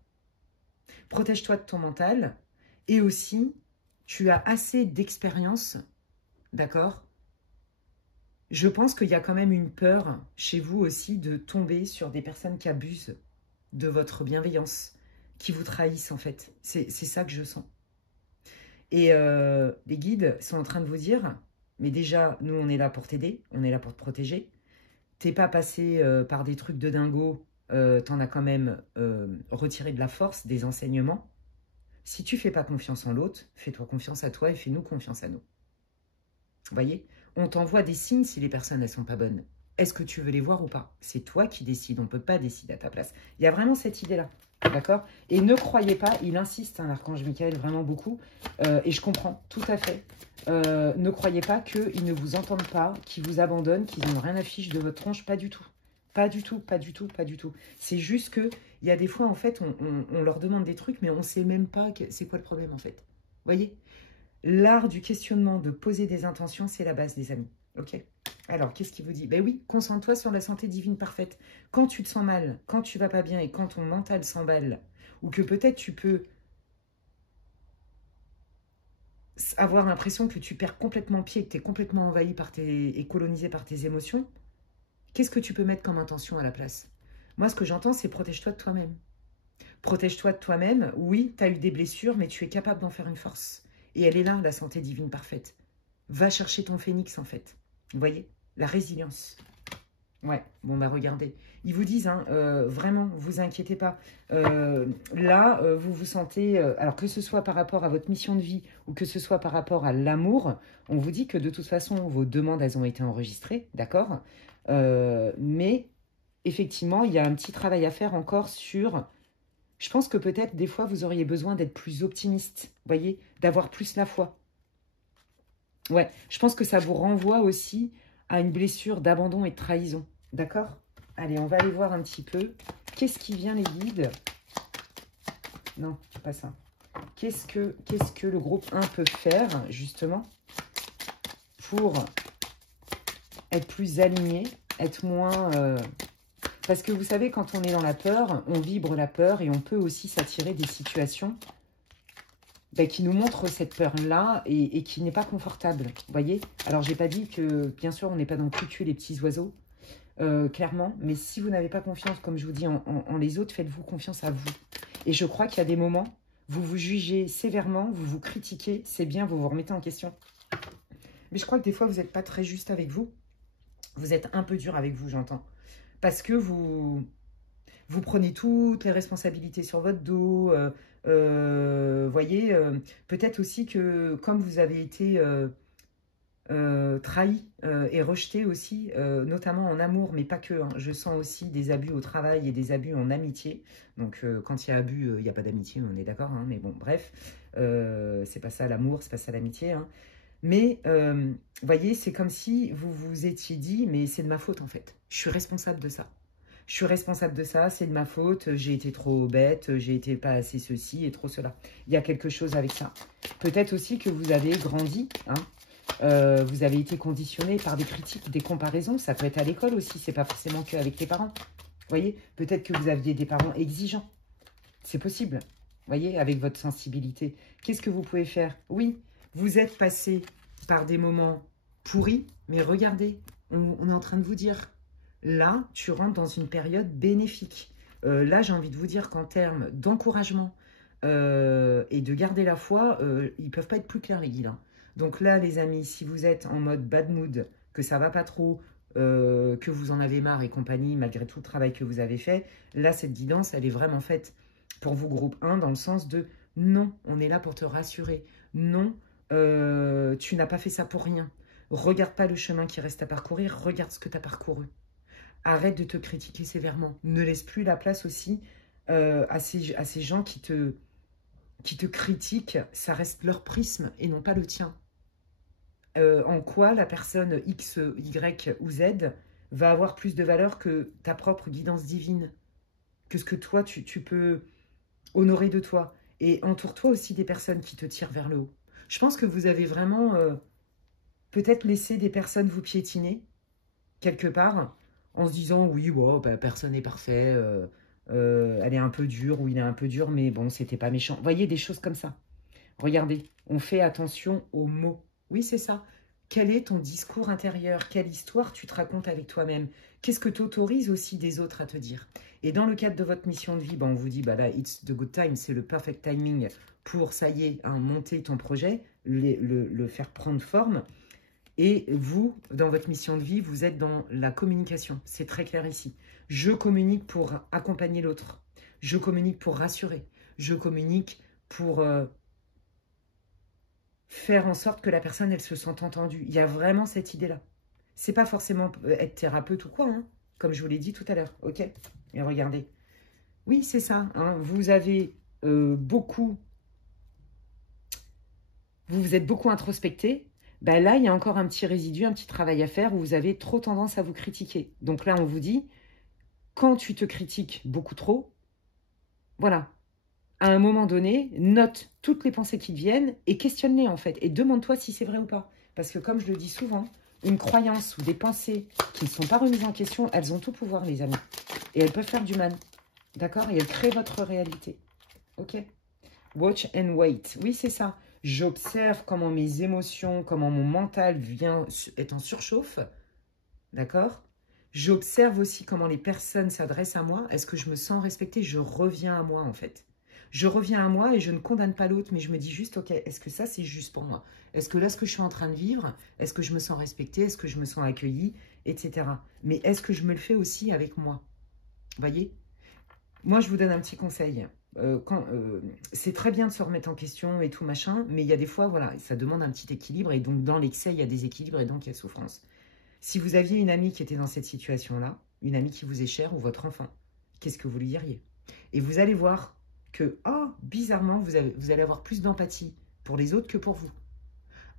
Protège-toi de ton mental. Et aussi, tu as assez d'expérience, d'accord? Je pense qu'il y a quand même une peur chez vous aussi de tomber sur des personnes qui abusent de votre bienveillance, qui vous trahissent en fait. C'est ça que je sens. Et les guides sont en train de vous dire, mais déjà, nous on est là pour t'aider, on est là pour te protéger. T'es pas passé par des trucs de dingo, t'en as quand même retiré de la force, des enseignements. Si tu fais pas confiance en l'autre, fais-toi confiance à toi et fais-nous confiance à nous. Vous voyez? On t'envoie des signes si les personnes ne sont pas bonnes. Est-ce que tu veux les voir ou pas? C'est toi qui décides, on ne peut pas décider à ta place. Il y a vraiment cette idée-là, d'accord? Et ne croyez pas, il insiste, hein, l'archange Michael, vraiment beaucoup, et je comprends tout à fait. Ne croyez pas qu'ils ne vous entendent pas, qu'ils vous abandonnent, qu'ils n'ont rien à fiche de votre tronche, pas du tout. Pas du tout, pas du tout, pas du tout. C'est juste qu'il y a des fois, en fait, on leur demande des trucs, mais on ne sait même pas c'est quoi le problème, en fait. Vous voyez? L'art du questionnement, de poser des intentions, c'est la base, les amis. Ok? Alors, qu'est-ce qu'il vous dit? Ben oui, concentre-toi sur la santé divine parfaite. Quand tu te sens mal, quand tu vas pas bien et quand ton mental s'emballe, ou que peut-être tu peux avoir l'impression que tu perds complètement pied, que tu es complètement envahi et colonisé par tes émotions, qu'est-ce que tu peux mettre comme intention à la place? Moi, ce que j'entends, c'est protège-toi de toi-même. Protège-toi de toi-même. Oui, tu as eu des blessures, mais tu es capable d'en faire une force. Et elle est là, la santé divine parfaite. Va chercher ton phénix, en fait. Vous voyez? La résilience. Ouais, bon, bah regardez. Ils vous disent, hein, vraiment, vous inquiétez pas. Là, vous vous sentez... alors, que ce soit par rapport à votre mission de vie ou que ce soit par rapport à l'amour, on vous dit que de toute façon, vos demandes, elles ont été enregistrées, d'accord? Mais, effectivement, il y a un petit travail à faire encore sur... Je pense que peut-être, des fois, vous auriez besoin d'être plus optimiste, voyez, d'avoir plus la foi. Ouais, je pense que ça vous renvoie aussi à une blessure d'abandon et de trahison. D'accord? Allez, on va aller voir un petit peu. Qu'est-ce qui vient, les guides? Non, c'est pas ça. Qu'est-ce que le groupe 1 peut faire, justement, pour être plus aligné, être moins... Parce que vous savez, quand on est dans la peur, on vibre la peur et on peut aussi s'attirer des situations qui nous montrent cette peur-là et qui n'est pas confortable. Vous voyez? Alors, j'ai pas dit que, bien sûr, on n'est pas dans le tuer les petits oiseaux, clairement. Mais si vous n'avez pas confiance, comme je vous dis, en les autres, faites-vous confiance à vous. Et je crois qu'il y a des moments, vous vous jugez sévèrement, vous vous critiquez, c'est bien, vous vous remettez en question. Mais je crois que des fois, vous n'êtes pas très juste avec vous. Vous êtes un peu dur avec vous, j'entends. Parce que vous prenez toutes les responsabilités sur votre dos. Voyez, peut-être aussi que comme vous avez été trahi et rejeté aussi, notamment en amour, mais pas que. Hein, je sens aussi des abus au travail et des abus en amitié. Donc, quand il y a abus, il n'y a pas d'amitié, on est d'accord. Hein, mais bon, bref, c'est pas ça l'amour, c'est pas ça l'amitié. Hein. Mais, voyez, c'est comme si vous vous étiez dit, mais c'est de ma faute en fait. Je suis responsable de ça. Je suis responsable de ça, c'est de ma faute, j'ai été trop bête, j'ai été pas assez ceci et trop cela. Il y a quelque chose avec ça. Peut-être aussi que vous avez grandi, hein, vous avez été conditionné par des critiques, des comparaisons. Ça peut être à l'école aussi, c'est pas forcément qu'avec les parents. Vous voyez, peut-être que vous aviez des parents exigeants. C'est possible, vous voyez, avec votre sensibilité. Qu'est-ce que vous pouvez faire? Oui, vous êtes passé par des moments pourris, mais regardez, on est en train de vous dire... Là, tu rentres dans une période bénéfique. Là, j'ai envie de vous dire qu'en termes d'encouragement et de garder la foi, ils ne peuvent pas être plus clairs, les guides. Hein. Donc là, les amis, si vous êtes en mode bad mood, que ça ne va pas trop, que vous en avez marre et compagnie, malgré tout le travail que vous avez fait, là, cette guidance, elle est vraiment faite pour vous, groupe 1, dans le sens de non, on est là pour te rassurer. Non, tu n'as pas fait ça pour rien. Regarde pas le chemin qui reste à parcourir, regarde ce que tu as parcouru. Arrête de te critiquer sévèrement. Ne laisse plus la place aussi à ces gens qui te critiquent. Ça reste leur prisme et non pas le tien. En quoi la personne X, Y ou Z va avoir plus de valeur que ta propre guidance divine, que ce que toi, tu peux honorer de toi. Et entoure-toi aussi des personnes qui te tirent vers le haut. Je pense que vous avez vraiment peut-être laissé des personnes vous piétiner quelque part, en se disant, oui, wow, bah, personne n'est parfait, elle est un peu dure, ou il est un peu dur, mais bon, c'était pas méchant. Vous voyez, des choses comme ça. Regardez, on fait attention aux mots. Oui, c'est ça. Quel est ton discours intérieur? Quelle histoire tu te racontes avec toi-même? Qu'est-ce que tu autorises aussi des autres à te dire? Et dans le cadre de votre mission de vie, bah, on vous dit, bah là, it's the good time, c'est le perfect timing pour, ça y est, hein, monter ton projet, le faire prendre forme. Et vous, dans votre mission de vie, vous êtes dans la communication. C'est très clair ici. Je communique pour accompagner l'autre. Je communique pour rassurer. Je communique pour faire en sorte que la personne, elle se sente entendue. Il y a vraiment cette idée-là. C'est pas forcément être thérapeute ou quoi, hein, comme je vous l'ai dit tout à l'heure. Ok? Et regardez. Oui, c'est ça. Hein, vous avez beaucoup... Vous vous êtes beaucoup introspecté. Ben là, il y a encore un petit résidu, un petit travail à faire où vous avez trop tendance à vous critiquer. Donc là, on vous dit, quand tu te critiques beaucoup trop, voilà, à un moment donné, note toutes les pensées qui te viennent et questionne-les en fait. Et demande-toi si c'est vrai ou pas. Parce que comme je le dis souvent, une croyance ou des pensées qui ne sont pas remises en question, elles ont tout pouvoir, les amis. Et elles peuvent faire du mal. D'accord? Et elles créent votre réalité. Ok? Watch and wait. Oui, c'est ça. J'observe comment mes émotions, comment mon mental est en surchauffe. D'accord? J'observe aussi comment les personnes s'adressent à moi. Est-ce que je me sens respectée? Je reviens à moi, en fait. Je reviens à moi et je ne condamne pas l'autre, mais je me dis juste, ok, est-ce que ça, c'est juste pour moi? Est-ce que là, ce que je suis en train de vivre, est-ce que je me sens respectée? Est-ce que je me sens accueillie? Etc. Mais est-ce que je me le fais aussi avec moi? Vous voyez? Moi, je vous donne un petit conseil. C'est très bien de se remettre en question et tout machin, mais il y a des fois, voilà, ça demande un petit équilibre, et donc dans l'excès, il y a des équilibres, et donc il y a souffrance. Si vous aviez une amie qui était dans cette situation-là, une amie qui vous est chère, ou votre enfant, qu'est-ce que vous lui diriez? Et vous allez voir que, oh, bizarrement, vous allez avoir plus d'empathie pour les autres que pour vous.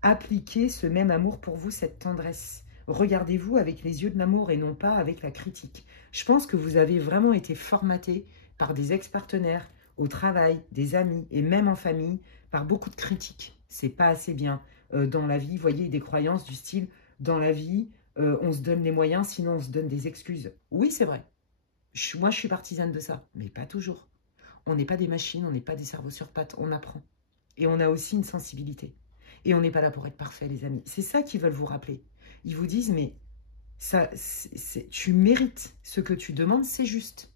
Appliquez ce même amour pour vous, cette tendresse. Regardez-vous avec les yeux de l'amour et non pas avec la critique. Je pense que vous avez vraiment été formaté par des ex-partenaires, au travail, des amis et même en famille, par beaucoup de critiques. C'est pas assez bien. Dans la vie, vous voyez, des croyances du style, dans la vie, on se donne les moyens, sinon on se donne des excuses. Oui, c'est vrai. Moi, je suis partisane de ça, mais pas toujours. On n'est pas des machines, on n'est pas des cerveaux sur pattes, on apprend. Et on a aussi une sensibilité. Et on n'est pas là pour être parfait, les amis. C'est ça qu'ils veulent vous rappeler. Ils vous disent, mais ça, tu mérites ce que tu demandes, c'est juste.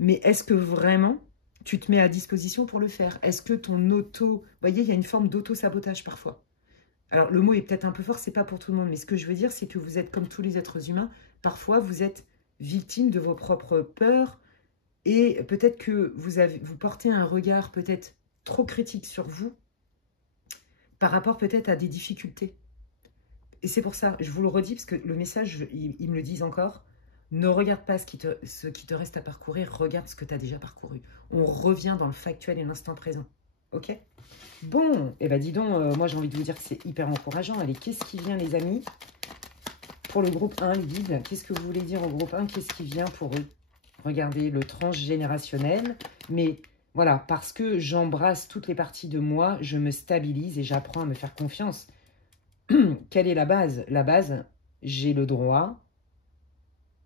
Mais est-ce que vraiment tu te mets à disposition pour le faire? Est-ce que ton auto... Vous voyez, il y a une forme d'auto-sabotage parfois. Alors, le mot est peut-être un peu fort, c'est pas pour tout le monde. Mais ce que je veux dire, c'est que vous êtes comme tous les êtres humains. Parfois, vous êtes victime de vos propres peurs. Et peut-être que vous portez un regard peut-être trop critique sur vous par rapport peut-être à des difficultés. Et c'est pour ça, je vous le redis, parce que le message, ils me le disent encore, ne regarde pas ce qui te reste à parcourir, regarde ce que tu as déjà parcouru. On revient dans le factuel et l'instant présent. Ok? Bon, et ben dis donc, moi j'ai envie de vous dire que c'est hyper encourageant. Allez, qu'est-ce qui vient les amis pour le groupe 1, les guides? Qu'est-ce que vous voulez dire au groupe 1? Qu'est-ce qui vient pour eux? Regardez, le transgénérationnel, mais voilà, parce que j'embrasse toutes les parties de moi, je me stabilise et j'apprends à me faire confiance. Quelle est la base? La base, j'ai le droit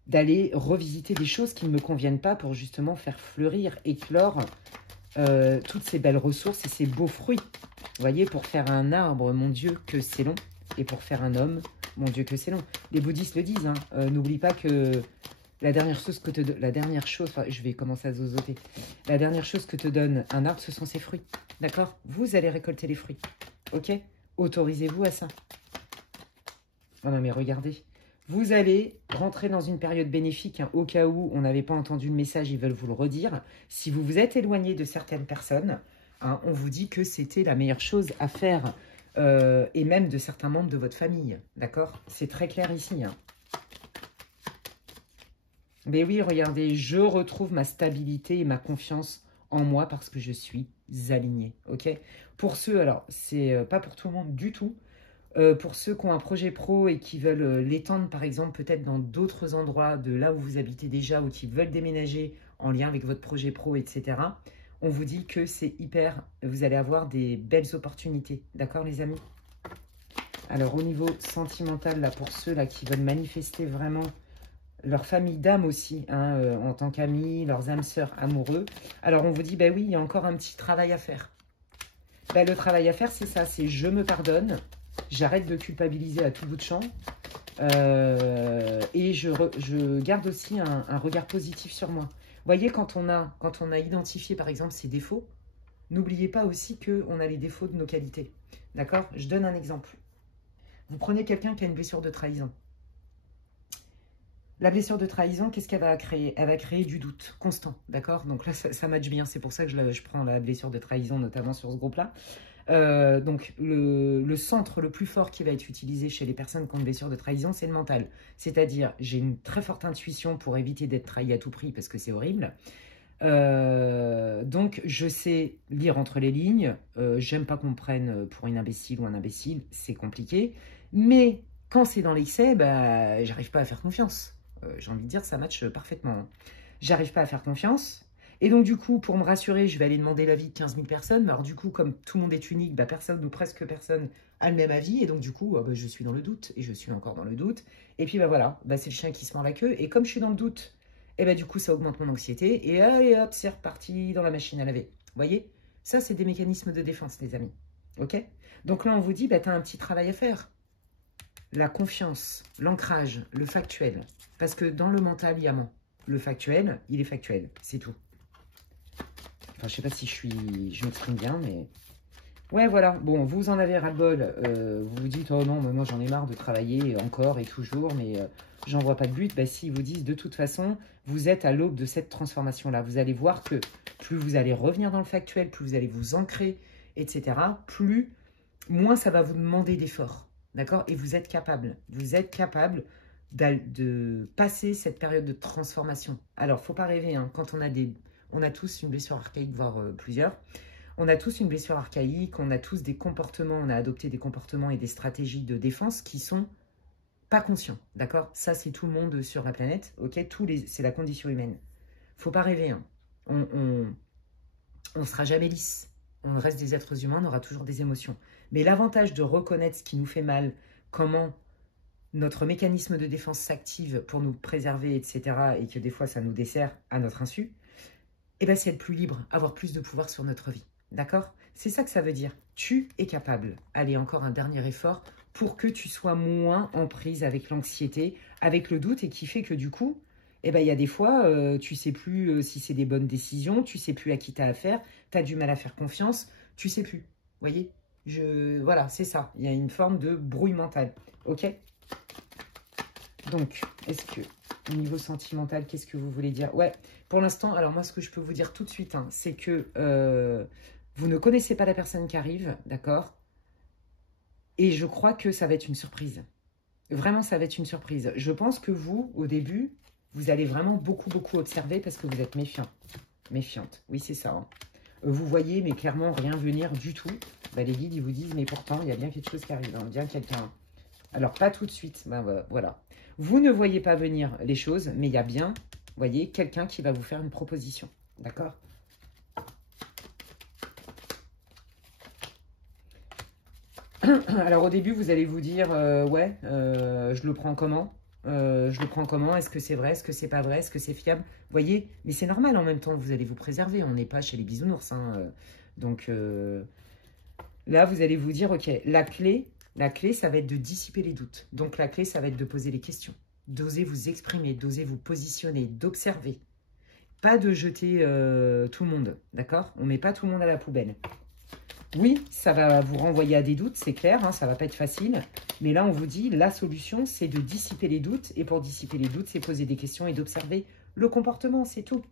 d'aller revisiter des choses qui ne me conviennent pas pour justement faire fleurir, éclore toutes ces belles ressources et ces beaux fruits. Vous voyez, pour faire un arbre, mon Dieu, que c'est long. Et pour faire un homme, mon Dieu, que c'est long. Les bouddhistes le disent, hein, n'oublie pas que la dernière chose enfin, je vais commencer à zozoter. La dernière chose que te donne un arbre, ce sont ses fruits. D'accord? Vous allez récolter les fruits. Ok? Autorisez-vous à ça. Oh non, mais regardez. Vous allez rentrer dans une période bénéfique, hein, au cas où on n'avait pas entendu le message, ils veulent vous le redire. Si vous vous êtes éloigné de certaines personnes, hein, on vous dit que c'était la meilleure chose à faire, et même de certains membres de votre famille. D'accord? C'est très clair ici, hein. Mais oui, regardez, je retrouve ma stabilité et ma confiance en moi parce que je suis alignée, ok? Pour ceux, alors, c'est pas pour tout le monde du tout, pour ceux qui ont un projet pro et qui veulent l'étendre, par exemple, peut-être dans d'autres endroits de là où vous habitez déjà ou qui veulent déménager en lien avec votre projet pro, etc., on vous dit que c'est hyper, vous allez avoir des belles opportunités, d'accord les amis? Alors, au niveau sentimental, là, pour ceux là qui veulent manifester vraiment leur famille d'âme aussi, hein, en tant qu'amis, leurs âmes sœurs amoureux. Alors, on vous dit, ben oui, il y a encore un petit travail à faire. Ben, le travail à faire, c'est ça, c'est je me pardonne, j'arrête de culpabiliser à tout bout de champ, et je garde aussi un regard positif sur moi. Vous voyez, quand on a identifié, par exemple, ses défauts, n'oubliez pas aussi qu'on a les défauts de nos qualités. D'accord? Je donne un exemple. Vous prenez quelqu'un qui a une blessure de trahison. La blessure de trahison, qu'est-ce qu'elle va créer? Elle va créer du doute constant, d'accord? Donc là, ça matche bien, c'est pour ça que je prends la blessure de trahison, notamment sur ce groupe-là. Donc, le centre le plus fort qui va être utilisé chez les personnes qui ont une blessure de trahison, c'est le mental. C'est-à-dire, j'ai une très forte intuition pour éviter d'être trahi à tout prix, parce que c'est horrible. Donc, je sais lire entre les lignes. J'aime pas qu'on me prenne pour une imbécile ou un imbécile, c'est compliqué. Mais quand c'est dans l'excès, bah, j'arrive pas à faire confiance. J'ai envie de dire, ça matche parfaitement. J'arrive pas à faire confiance. Et donc, du coup, pour me rassurer, je vais aller demander l'avis de 15 000 personnes. Mais alors, du coup, comme tout le monde est unique, bah, personne ou presque personne a le même avis. Et donc, du coup, bah, je suis dans le doute. Et je suis encore dans le doute. Et puis, bah, voilà, bah, c'est le chien qui se mord la queue. Et comme je suis dans le doute, et bah, du coup, ça augmente mon anxiété. Et allez, hop, c'est reparti dans la machine à laver. Vous voyez? Ça, c'est des mécanismes de défense, les amis. OK? Donc là, on vous dit, bah, tu as un petit travail à faire. La confiance, l'ancrage, le factuel. Parce que dans le mental, il y a le factuel, il est factuel. C'est tout. Enfin, je sais pas si je m'exprime bien, mais... Ouais, voilà. Bon, vous en avez ras-le-bol. Vous vous dites, oh non, mais moi j'en ai marre de travailler encore et toujours, mais j'en vois pas de but. Bah, si, ils vous disent, de toute façon, vous êtes à l'aube de cette transformation-là. Vous allez voir que plus vous allez revenir dans le factuel, plus vous allez vous ancrer, etc., moins ça va vous demander d'efforts. D'accord? Et vous êtes capable. Vous êtes capable de passer cette période de transformation. Alors, faut pas rêver, hein, quand on a tous une blessure archaïque, voire plusieurs. On a tous une blessure archaïque, on a tous des comportements, on a adopté des comportements et des stratégies de défense qui sont pas conscients. D'accord? Ça, c'est tout le monde sur la planète. Ok? C'est la condition humaine. Faut pas rêver, hein. On sera jamais lisse. On reste des êtres humains, on aura toujours des émotions. Mais l'avantage de reconnaître ce qui nous fait mal, comment notre mécanisme de défense s'active pour nous préserver, etc., et que des fois ça nous dessert à notre insu, eh bien c'est être plus libre, avoir plus de pouvoir sur notre vie. D'accord? C'est ça que ça veut dire. Tu es capable. Allez, encore un dernier effort pour que tu sois moins en prise avec l'anxiété, avec le doute, et qui fait que du coup, eh ben, il y a des fois, tu sais plus si c'est des bonnes décisions, tu sais plus à qui tu as affaire, tu as du mal à faire confiance, tu sais plus. Vous voyez? Voilà, c'est ça. Il y a une forme de brouille mentale. Ok? Donc, est-ce que, au niveau sentimental, qu'est-ce que vous voulez dire? Ouais, pour l'instant, alors moi, ce que je peux vous dire tout de suite, hein, c'est que vous ne connaissez pas la personne qui arrive, d'accord? Et je crois que ça va être une surprise. Vraiment, ça va être une surprise. Je pense que vous, au début, vous allez vraiment beaucoup observer parce que vous êtes méfiant. Méfiante, oui, c'est ça. Hein. Vous voyez, mais clairement, rien venir du tout. Bah, les guides, ils vous disent, mais pourtant, il y a bien quelque chose qui arrive, hein, bien quelqu'un. Alors, pas tout de suite, ben, voilà. Vous ne voyez pas venir les choses, mais il y a bien, vous voyez, quelqu'un qui va vous faire une proposition. D'accord? Alors, au début, vous allez vous dire, ouais, je le prends comment? Je le prends comment? Est-ce que c'est vrai? Est-ce que c'est pas vrai? Est-ce que c'est fiable? Vous voyez? Mais c'est normal en même temps, vous allez vous préserver. On n'est pas chez les bisounours. Hein, donc, là, vous allez vous dire, ok, la clé, ça va être de dissiper les doutes. Donc, la clé, ça va être de poser les questions, d'oser vous exprimer, d'oser vous positionner, d'observer. Pas de jeter tout le monde, d'accord? On ne met pas tout le monde à la poubelle. Oui, ça va vous renvoyer à des doutes, c'est clair, hein, ça va pas être facile. Mais là, on vous dit, la solution, c'est de dissiper les doutes. Et pour dissiper les doutes, c'est poser des questions et d'observer le comportement, c'est tout.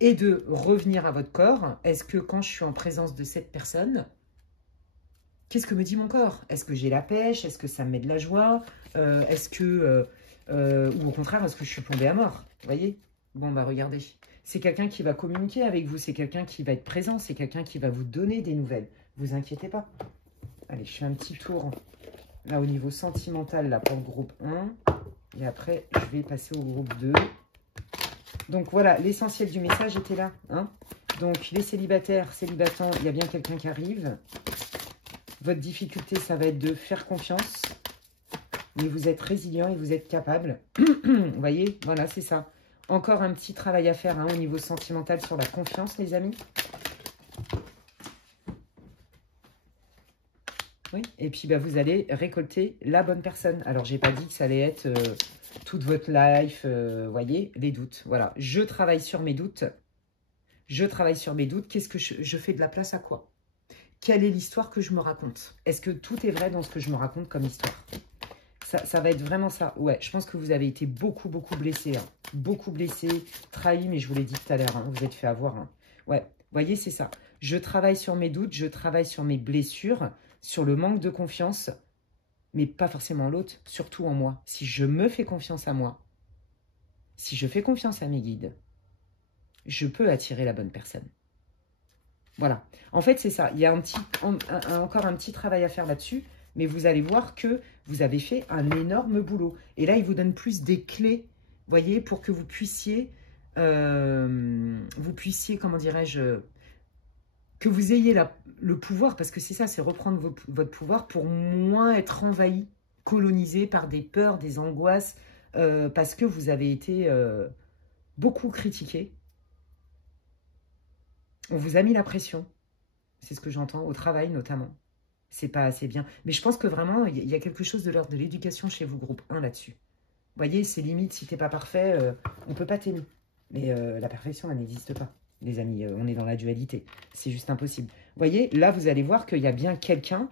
Et de revenir à votre corps. Est-ce que quand je suis en présence de cette personne, qu'est-ce que me dit mon corps? Est-ce que j'ai la pêche? Est-ce que ça me met de la joie? Est-ce que... ou au contraire, est-ce que je suis plombée à mort? Vous voyez? Bon, bah regardez. C'est quelqu'un qui va communiquer avec vous. C'est quelqu'un qui va être présent. C'est quelqu'un qui va vous donner des nouvelles. Vous inquiétez pas. Allez, je fais un petit tour. Là, au niveau sentimental, là, pour le groupe 1. Et après, je vais passer au groupe 2. Donc, voilà, l'essentiel du message était là. Hein. Donc, les célibataires, célibatants, il y a bien quelqu'un qui arrive. Votre difficulté, ça va être de faire confiance. Mais vous êtes résilient et vous êtes capable. Vous voyez, voilà, c'est ça. Encore un petit travail à faire hein, au niveau sentimental sur la confiance, les amis. Oui, et puis bah, vous allez récolter la bonne personne. Alors, j'ai pas dit que ça allait être toute votre life, voyez, les doutes. Voilà, je travaille sur mes doutes. Je travaille sur mes doutes. Qu'est-ce que je fais de la place à quoi? Quelle est l'histoire que je me raconte? Est-ce que tout est vrai dans ce que je me raconte comme histoire? Ça va être vraiment ça. Ouais, je pense que vous avez été beaucoup blessé. Hein. Beaucoup blessé, trahi, mais je vous l'ai dit tout à l'heure. Hein, vous êtes fait avoir. Hein. Ouais, vous voyez, c'est ça. Je travaille sur mes doutes, je travaille sur mes blessures, sur le manque de confiance, mais pas forcément l'autre, surtout en moi. Si je me fais confiance à moi, si je fais confiance à mes guides, je peux attirer la bonne personne. Voilà. En fait, c'est ça. Il y a encore un petit travail à faire là-dessus. Mais vous allez voir que vous avez fait un énorme boulot. Et là, il vous donne plus des clés, voyez, pour que vous puissiez, comment dirais-je, que vous ayez le pouvoir, parce que c'est ça, c'est reprendre votre pouvoir pour moins être envahi, colonisé par des peurs, des angoisses, parce que vous avez été beaucoup critiqué. On vous a mis la pression, c'est ce que j'entends, au travail notamment. C'est pas assez bien. Mais je pense que vraiment, il y a quelque chose de l'ordre de l'éducation chez vous, groupe 1, là-dessus. Vous voyez, c'est limite, si t'es pas parfait, on peut pas t'aimer. Mais la perfection, elle n'existe pas, les amis. On est dans la dualité. C'est juste impossible. Vous voyez, là, vous allez voir qu'il y a bien quelqu'un.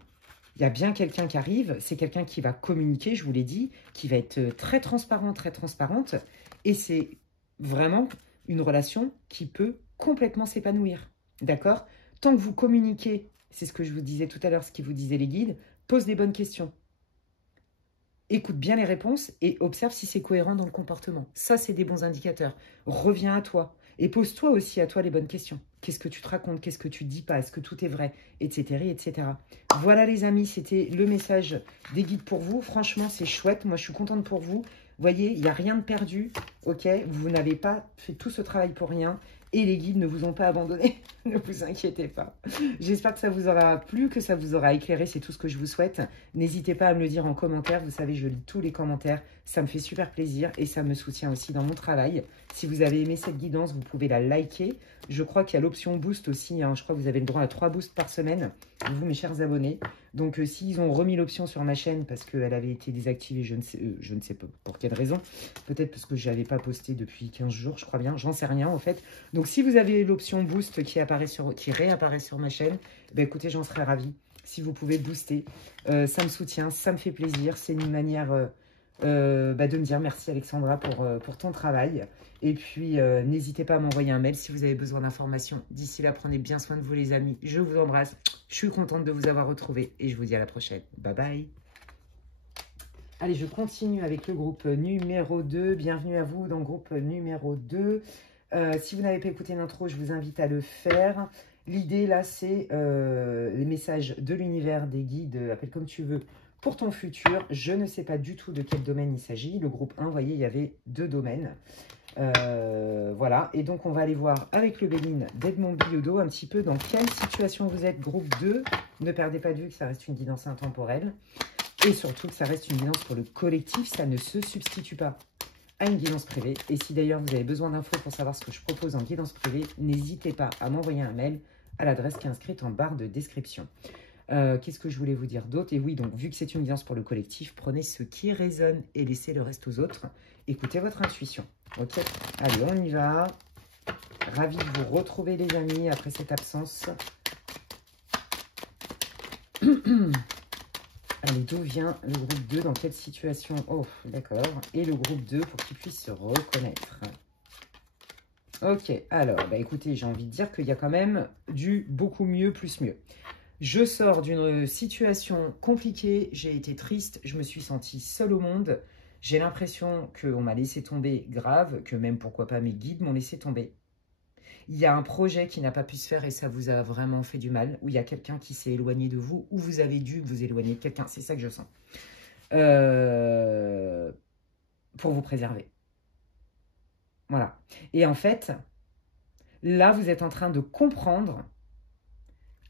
Il y a bien quelqu'un qui arrive. C'est quelqu'un qui va communiquer, je vous l'ai dit, qui va être très transparent, très transparente. Et c'est vraiment une relation qui peut complètement s'épanouir. D'accord? Tant que vous communiquez... C'est ce que je vous disais tout à l'heure, ce qui vous disaient les guides. Pose des bonnes questions. Écoute bien les réponses et observe si c'est cohérent dans le comportement. Ça, c'est des bons indicateurs. Reviens à toi et pose-toi aussi à toi les bonnes questions. Qu'est-ce que tu te racontes? Qu'est-ce que tu ne dis pas? Est-ce que tout est vrai? Etc. etc. Voilà les amis, c'était le message des guides pour vous. Franchement, c'est chouette. Moi, je suis contente pour vous. Vous voyez, il n'y a rien de perdu. Ok, vous n'avez pas fait tout ce travail pour rien. Et les guides ne vous ont pas abandonné, ne vous inquiétez pas. J'espère que ça vous aura plu, que ça vous aura éclairé, c'est tout ce que je vous souhaite. N'hésitez pas à me le dire en commentaire, vous savez, je lis tous les commentaires, ça me fait super plaisir et ça me soutient aussi dans mon travail. Si vous avez aimé cette guidance, vous pouvez la liker. Je crois qu'il y a l'option boost aussi, hein. Je crois que vous avez le droit à 3 boosts par semaine, vous mes chers abonnés. Donc s'ils ont remis l'option sur ma chaîne parce qu'elle avait été désactivée, je ne sais pas pour quelle raison, peut-être parce que je n'avais pas posté depuis 15 jours, je crois bien, j'en sais rien en fait. Donc si vous avez l'option boost qui réapparaît sur ma chaîne, ben, écoutez, j'en serais ravie. Si vous pouvez booster, ça me soutient, ça me fait plaisir, c'est une manière de me dire merci Alexandra pour ton travail. Et puis, n'hésitez pas à m'envoyer un mail si vous avez besoin d'informations. D'ici là, prenez bien soin de vous les amis. Je vous embrasse. Je suis contente de vous avoir retrouvé et je vous dis à la prochaine. Bye bye. Allez, je continue avec le groupe numéro 2. Bienvenue à vous dans le groupe numéro 2. Si vous n'avez pas écouté l'intro, je vous invite à le faire. L'idée là, c'est les messages de l'univers, des guides, appelle comme tu veux, pour ton futur. Je ne sais pas du tout de quel domaine il s'agit. Le groupe 1, vous voyez, il y avait 2 domaines. Voilà, et donc on va aller voir avec le Béline d'Edmond Bilodeau un petit peu dans quelle situation vous êtes, groupe 2. Ne perdez pas de vue que ça reste une guidance intemporelle et surtout que ça reste une guidance pour le collectif, ça ne se substitue pas à une guidance privée. Et si d'ailleurs vous avez besoin d'infos pour savoir ce que je propose en guidance privée, n'hésitez pas à m'envoyer un mail à l'adresse qui est inscrite en barre de description. Qu'est-ce que je voulais vous dire d'autre? Et oui, donc vu que c'est une guidance pour le collectif, prenez ce qui résonne et laissez le reste aux autres. Écoutez votre intuition. Ok, allez, on y va. Ravi de vous retrouver les amis après cette absence. Allez, d'où vient le groupe 2? Dans quelle situation? Oh, d'accord. Et le groupe 2 pour qu'il puisse se reconnaître. Ok, alors, bah écoutez, j'ai envie de dire qu'il y a quand même du beaucoup mieux plus mieux. Je sors d'une situation compliquée, j'ai été triste, je me suis sentie seule au monde. J'ai l'impression qu'on m'a laissé tomber grave, que même, pourquoi pas, mes guides m'ont laissé tomber. Il y a un projet qui n'a pas pu se faire et ça vous a vraiment fait du mal, où il y a quelqu'un qui s'est éloigné de vous, ou vous avez dû vous éloigner de quelqu'un, c'est ça que je sens. Pour vous préserver. Voilà. Et en fait, là, vous êtes en train de comprendre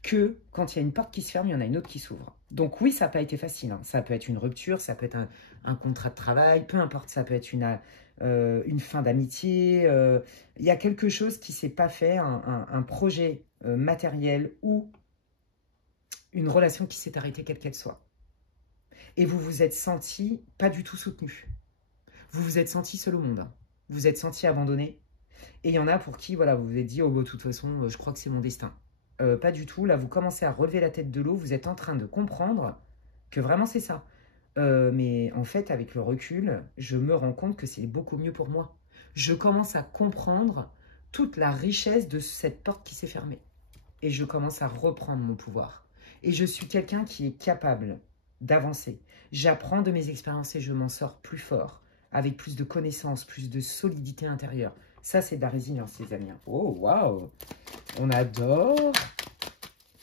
que quand il y a une porte qui se ferme, il y en a une autre qui s'ouvre. Donc oui, ça n'a pas été facile. Hein. Ça peut être une rupture, ça peut être un contrat de travail, peu importe, ça peut être une fin d'amitié. Il y a quelque chose qui ne s'est pas fait, un projet matériel ou une relation qui s'est arrêtée quelle qu'elle soit. Et vous vous êtes senti pas du tout soutenu. Vous vous êtes senti seul au monde. Hein. Vous vous êtes senti abandonné. Et il y en a pour qui, voilà, vous vous êtes dit, oh, bah, de toute façon, je crois que c'est mon destin. Pas du tout. Là, vous commencez à relever la tête de l'eau. Vous êtes en train de comprendre que vraiment, c'est ça. Mais en fait, avec le recul, je me rends compte que c'est beaucoup mieux pour moi. Je commence à comprendre toute la richesse de cette porte qui s'est fermée. Et je commence à reprendre mon pouvoir. Et je suis quelqu'un qui est capable d'avancer. J'apprends de mes expériences et je m'en sors plus fort, avec plus de connaissances, plus de solidité intérieure. Ça, c'est de la résilience, les amis. Oh, waouh! On adore.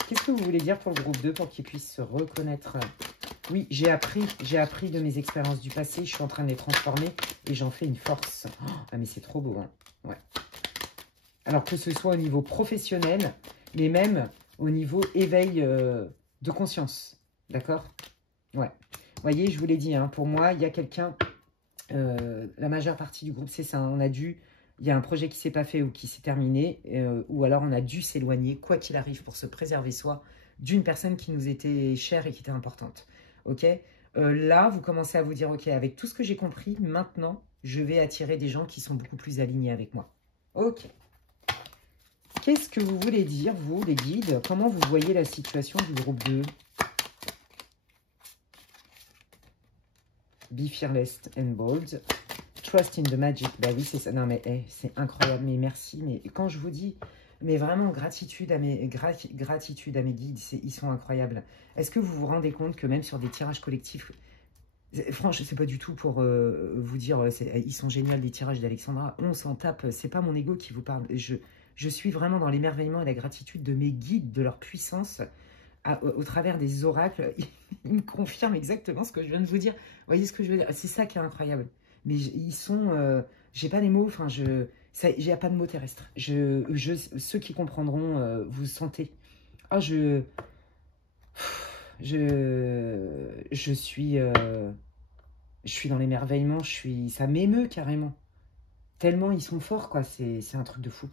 Qu'est-ce que vous voulez dire pour le groupe 2 pour qu'il puisse se reconnaître? Oui, j'ai appris de mes expériences du passé. Je suis en train de les transformer et j'en fais une force. Ah, mais c'est trop beau, hein. Ouais. Alors que ce soit au niveau professionnel, mais même au niveau éveil de conscience. D'accord? Ouais. Vous voyez, je vous l'ai dit, hein, pour moi, il y a quelqu'un, la majeure partie du groupe, c'est ça. On a dû... Il y a un projet qui ne s'est pas fait ou qui s'est terminé, ou alors on a dû s'éloigner, quoi qu'il arrive, pour se préserver soi, d'une personne qui nous était chère et qui était importante. Ok, là, vous commencez à vous dire, ok, avec tout ce que j'ai compris, maintenant, je vais attirer des gens qui sont beaucoup plus alignés avec moi. Ok. Qu'est-ce que vous voulez dire, vous, les guides? Comment vous voyez la situation du groupe 2? Be fearless and bold. Trust in the magic. Bah oui, c'est ça. Non, mais hey, c'est incroyable. Mais merci. Mais quand je vous dis, mais vraiment, gratitude à mes guides. Ils sont incroyables. Est-ce que vous vous rendez compte que même sur des tirages collectifs, franchement, c'est pas du tout pour vous dire, ils sont géniaux, les tirages d'Alexandra. On s'en tape. C'est pas mon ego qui vous parle. Je suis vraiment dans l'émerveillement et la gratitude de mes guides, de leur puissance. Au travers des oracles, ils me confirment exactement ce que je viens de vous dire. Vous voyez ce que je veux dire? C'est ça qui est incroyable. Mais ils sont... j'ai pas les mots, enfin, Il n'y a pas de mots terrestres. Ceux qui comprendront, vous sentez. Ah, je suis dans l'émerveillement, ça m'émeut carrément. Tellement ils sont forts, quoi. C'est un truc de fou.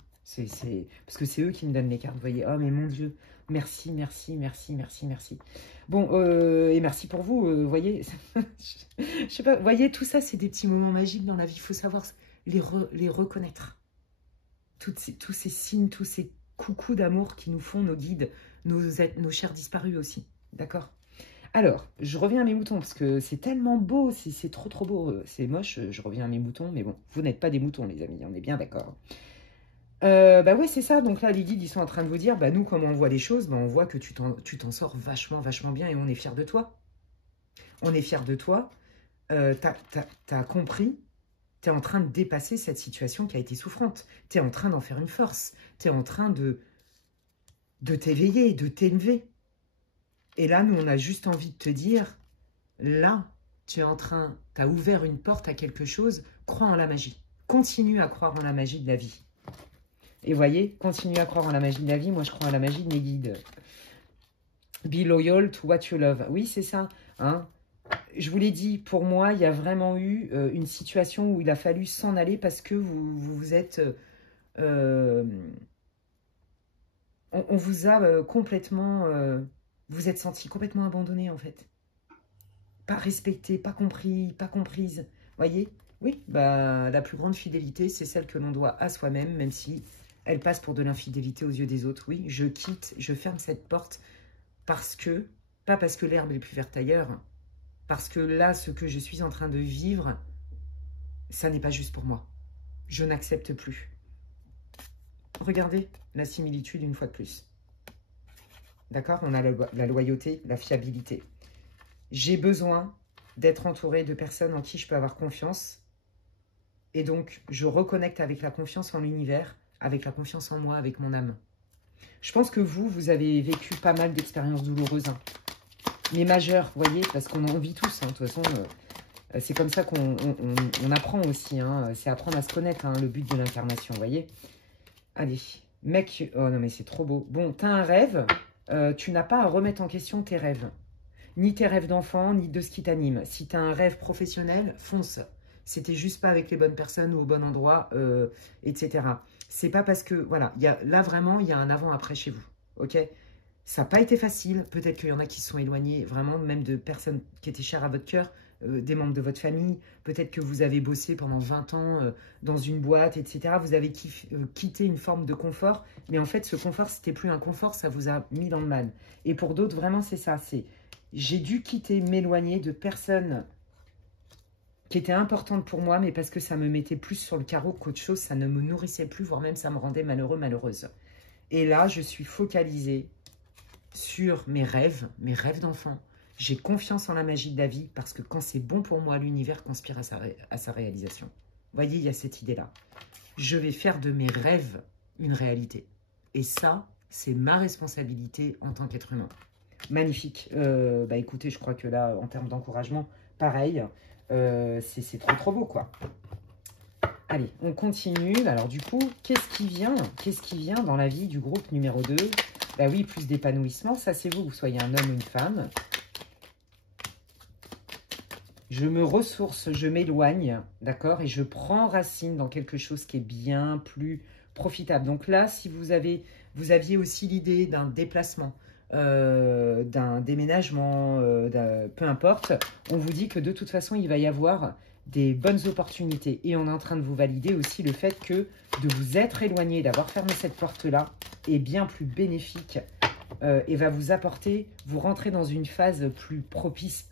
Parce que c'est eux qui me donnent les cartes, vous voyez. Oh, mais mon Dieu, merci, merci, merci, merci, merci. Bon, et merci pour vous, vous voyez. Je sais pas, vous voyez, tout ça, c'est des petits moments magiques dans la vie. Il faut savoir les reconnaître. Tous ces signes, tous ces coucous d'amour qui nous font nos guides, nos chers disparus aussi. D'accord? Alors, je reviens à mes moutons, parce que c'est tellement beau, c'est trop trop beau. C'est moche, je reviens à mes moutons, mais bon, vous n'êtes pas des moutons, les amis, on est bien d'accord. Bah ouais, c'est ça. Donc là, les guides, ils sont en train de vous dire, bah nous, comment on voit les choses, bah on voit que tu t'en sors vachement, vachement bien et on est fiers de toi. On est fiers de toi. T'as compris, t'es en train de dépasser cette situation qui a été souffrante. T'es en train d'en faire une force. T'es en train de t'éveiller, de t'élever. Et là, nous, on a juste envie de te dire, là, t'as ouvert une porte à quelque chose, crois en la magie. Continue à croire en la magie de la vie. Et voyez, continue à croire en la magie de la vie. Moi, je crois en la magie de mes guides. Be loyal to what you love. Oui, c'est ça. Hein. Je vous l'ai dit, pour moi, il y a vraiment eu une situation où il a fallu s'en aller parce que vous êtes... on vous a complètement... vous êtes senti complètement abandonné, en fait. Pas respecté, pas compris, pas comprise. Voyez? Oui, bah, la plus grande fidélité, c'est celle que l'on doit à soi-même, même si... elle passe pour de l'infidélité aux yeux des autres. Oui, je quitte, je ferme cette porte parce que, pas parce que l'herbe est plus verte ailleurs, parce que là, ce que je suis en train de vivre, ça n'est pas juste pour moi. Je n'accepte plus. Regardez la similitude une fois de plus. D'accord? On a la loyauté, la fiabilité. J'ai besoin d'être entouré de personnes en qui je peux avoir confiance. Et donc, je reconnecte avec la confiance en l'univers, avec la confiance en moi, avec mon âme. Je pense que vous avez vécu pas mal d'expériences douloureuses. Hein. Mais majeures, vous voyez, parce qu'on en vit tous. Hein. De toute façon, c'est comme ça qu'on apprend aussi. Hein. C'est apprendre à se connaître, hein, le but de l'incarnation, vous voyez. Allez, mec, oh non mais c'est trop beau. Bon, t'as un rêve, tu n'as pas à remettre en question tes rêves. Ni tes rêves d'enfant, ni de ce qui t'anime. Si t'as un rêve professionnel, fonce. C'était juste pas avec les bonnes personnes ou au bon endroit, etc. C'est pas parce que, voilà, là vraiment, il y a un avant-après chez vous, ok? Ça n'a pas été facile, peut-être qu'il y en a qui se sont éloignés vraiment, même de personnes qui étaient chères à votre cœur, des membres de votre famille, peut-être que vous avez bossé pendant 20 ans dans une boîte, etc. Vous avez quitté une forme de confort, mais en fait, ce confort, c'était plus un confort, ça vous a mis dans le mal. Et pour d'autres, vraiment, c'est ça, j'ai dû quitter, m'éloigner de personnes qui était importante pour moi, mais parce que ça me mettait plus sur le carreau qu'autre chose, ça ne me nourrissait plus, voire même ça me rendait malheureux, malheureuse. Et là, je suis focalisée sur mes rêves d'enfant. J'ai confiance en la magie de la vie, parce que quand c'est bon pour moi, l'univers conspire à sa réalisation. Vous voyez, il y a cette idée-là. Je vais faire de mes rêves une réalité. Et ça, c'est ma responsabilité en tant qu'être humain. Magnifique. Bah écoutez, je crois que là, en termes d'encouragement, pareil. C'est trop trop beau quoi. Allez, on continue. Alors du coup, qu'est-ce qui vient dans la vie du groupe numéro 2? Bah oui, plus d'épanouissement, ça c'est vous soyez un homme ou une femme. Je me ressource, je m'éloigne, d'accord? Et je prends racine dans quelque chose qui est bien plus profitable. Donc là, si vous aviez aussi l'idée d'un déplacement, d'un déménagement, peu importe, on vous dit que de toute façon, il va y avoir des bonnes opportunités. Et on est en train de vous valider aussi le fait que de vous être éloigné, d'avoir fermé cette porte-là, est bien plus bénéfique et va vous apporter, vous rentrez dans une phase plus propice,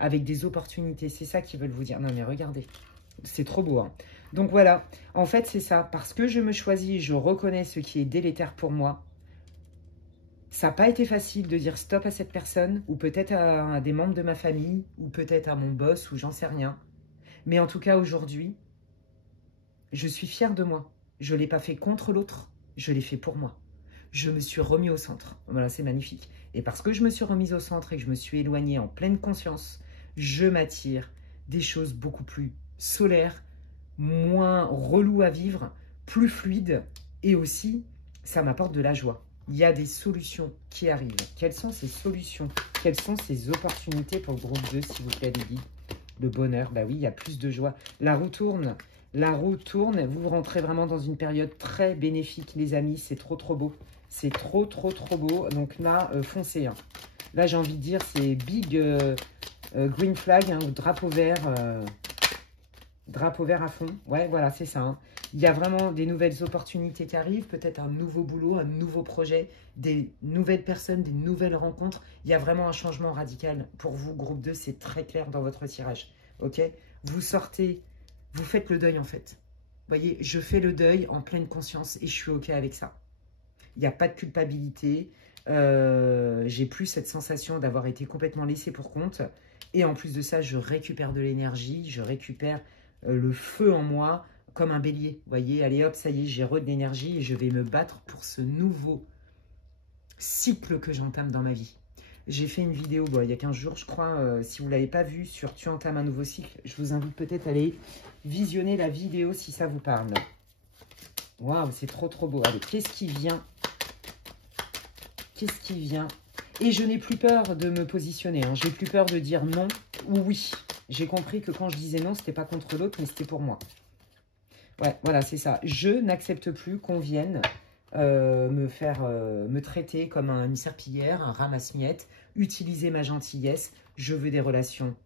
avec des opportunités. C'est ça qu'ils veulent vous dire. Non mais regardez, c'est trop beau. Hein. Donc voilà, en fait c'est ça. Parce que je me choisis, je reconnais ce qui est délétère pour moi. Ça n'a pas été facile de dire stop à cette personne, ou peut-être à des membres de ma famille, ou peut-être à mon boss, ou j'en sais rien. Mais en tout cas, aujourd'hui, je suis fière de moi. Je ne l'ai pas fait contre l'autre, je l'ai fait pour moi. Je me suis remis au centre. Voilà, c'est magnifique. Et parce que je me suis remise au centre et que je me suis éloignée en pleine conscience, je m'attire des choses beaucoup plus solaires, moins reloues à vivre, plus fluide et aussi, ça m'apporte de la joie. Il y a des solutions qui arrivent. Quelles sont ces solutions? Quelles sont ces opportunités pour le groupe 2, s'il vous plaît, les guides? Le bonheur, bah oui, il y a plus de joie. La roue tourne. La roue tourne. Vous rentrez vraiment dans une période très bénéfique, les amis. C'est trop, trop beau. C'est trop, trop, trop beau. Donc là, foncez. Hein. Là, j'ai envie de dire, c'est big green flag, hein, drapeau vert. Drapeau vert à fond. Ouais, voilà, c'est ça. Hein. Il y a vraiment des nouvelles opportunités qui arrivent, peut-être un nouveau boulot, un nouveau projet, des nouvelles personnes, des nouvelles rencontres. Il y a vraiment un changement radical pour vous, groupe 2, c'est très clair dans votre tirage. Ok? Vous sortez, vous faites le deuil en fait. Vous voyez, je fais le deuil en pleine conscience et je suis ok avec ça. Il n'y a pas de culpabilité. J'ai plus cette sensation d'avoir été complètement laissé pour compte. Et en plus de ça, je récupère de l'énergie, je récupère le feu en moi, comme un bélier. Vous voyez, allez hop, ça y est, j'ai de l'énergie et je vais me battre pour ce nouveau cycle que j'entame dans ma vie. J'ai fait une vidéo il y a 15 jours, je crois. Si vous ne l'avez pas vue sur « Tu entames un nouveau cycle », je vous invite peut-être à aller visionner la vidéo si ça vous parle. Waouh, c'est trop, trop beau. Allez, qu'est-ce qui vient? Qu'est-ce qui vient? Et je n'ai plus peur de me positionner. Hein. J'ai plus peur de dire non ou oui. J'ai compris que quand je disais non, c'était pas contre l'autre, mais c'était pour moi. Ouais, voilà, c'est ça. Je n'accepte plus qu'on vienne me traiter comme une serpillière, un ramasse-miettes, utiliser ma gentillesse. Je veux des relations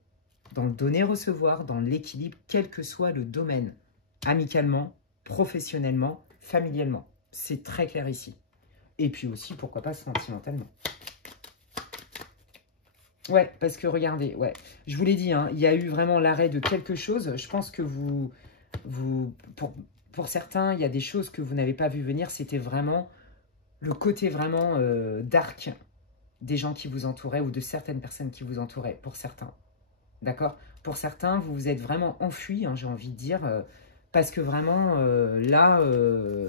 dans le donner-recevoir, dans l'équilibre, quel que soit le domaine, amicalement, professionnellement, familialement. C'est très clair ici. Et puis aussi, pourquoi pas sentimentalement. Ouais, parce que regardez, ouais, je vous l'ai dit, hein, il y a eu vraiment l'arrêt de quelque chose. Je pense que pour certains, il y a des choses que vous n'avez pas vu venir. C'était vraiment le côté vraiment dark des gens qui vous entouraient ou de certaines personnes qui vous entouraient, pour certains. D'accord? Pour certains, vous vous êtes vraiment enfuis, hein, j'ai envie de dire, parce que vraiment, là,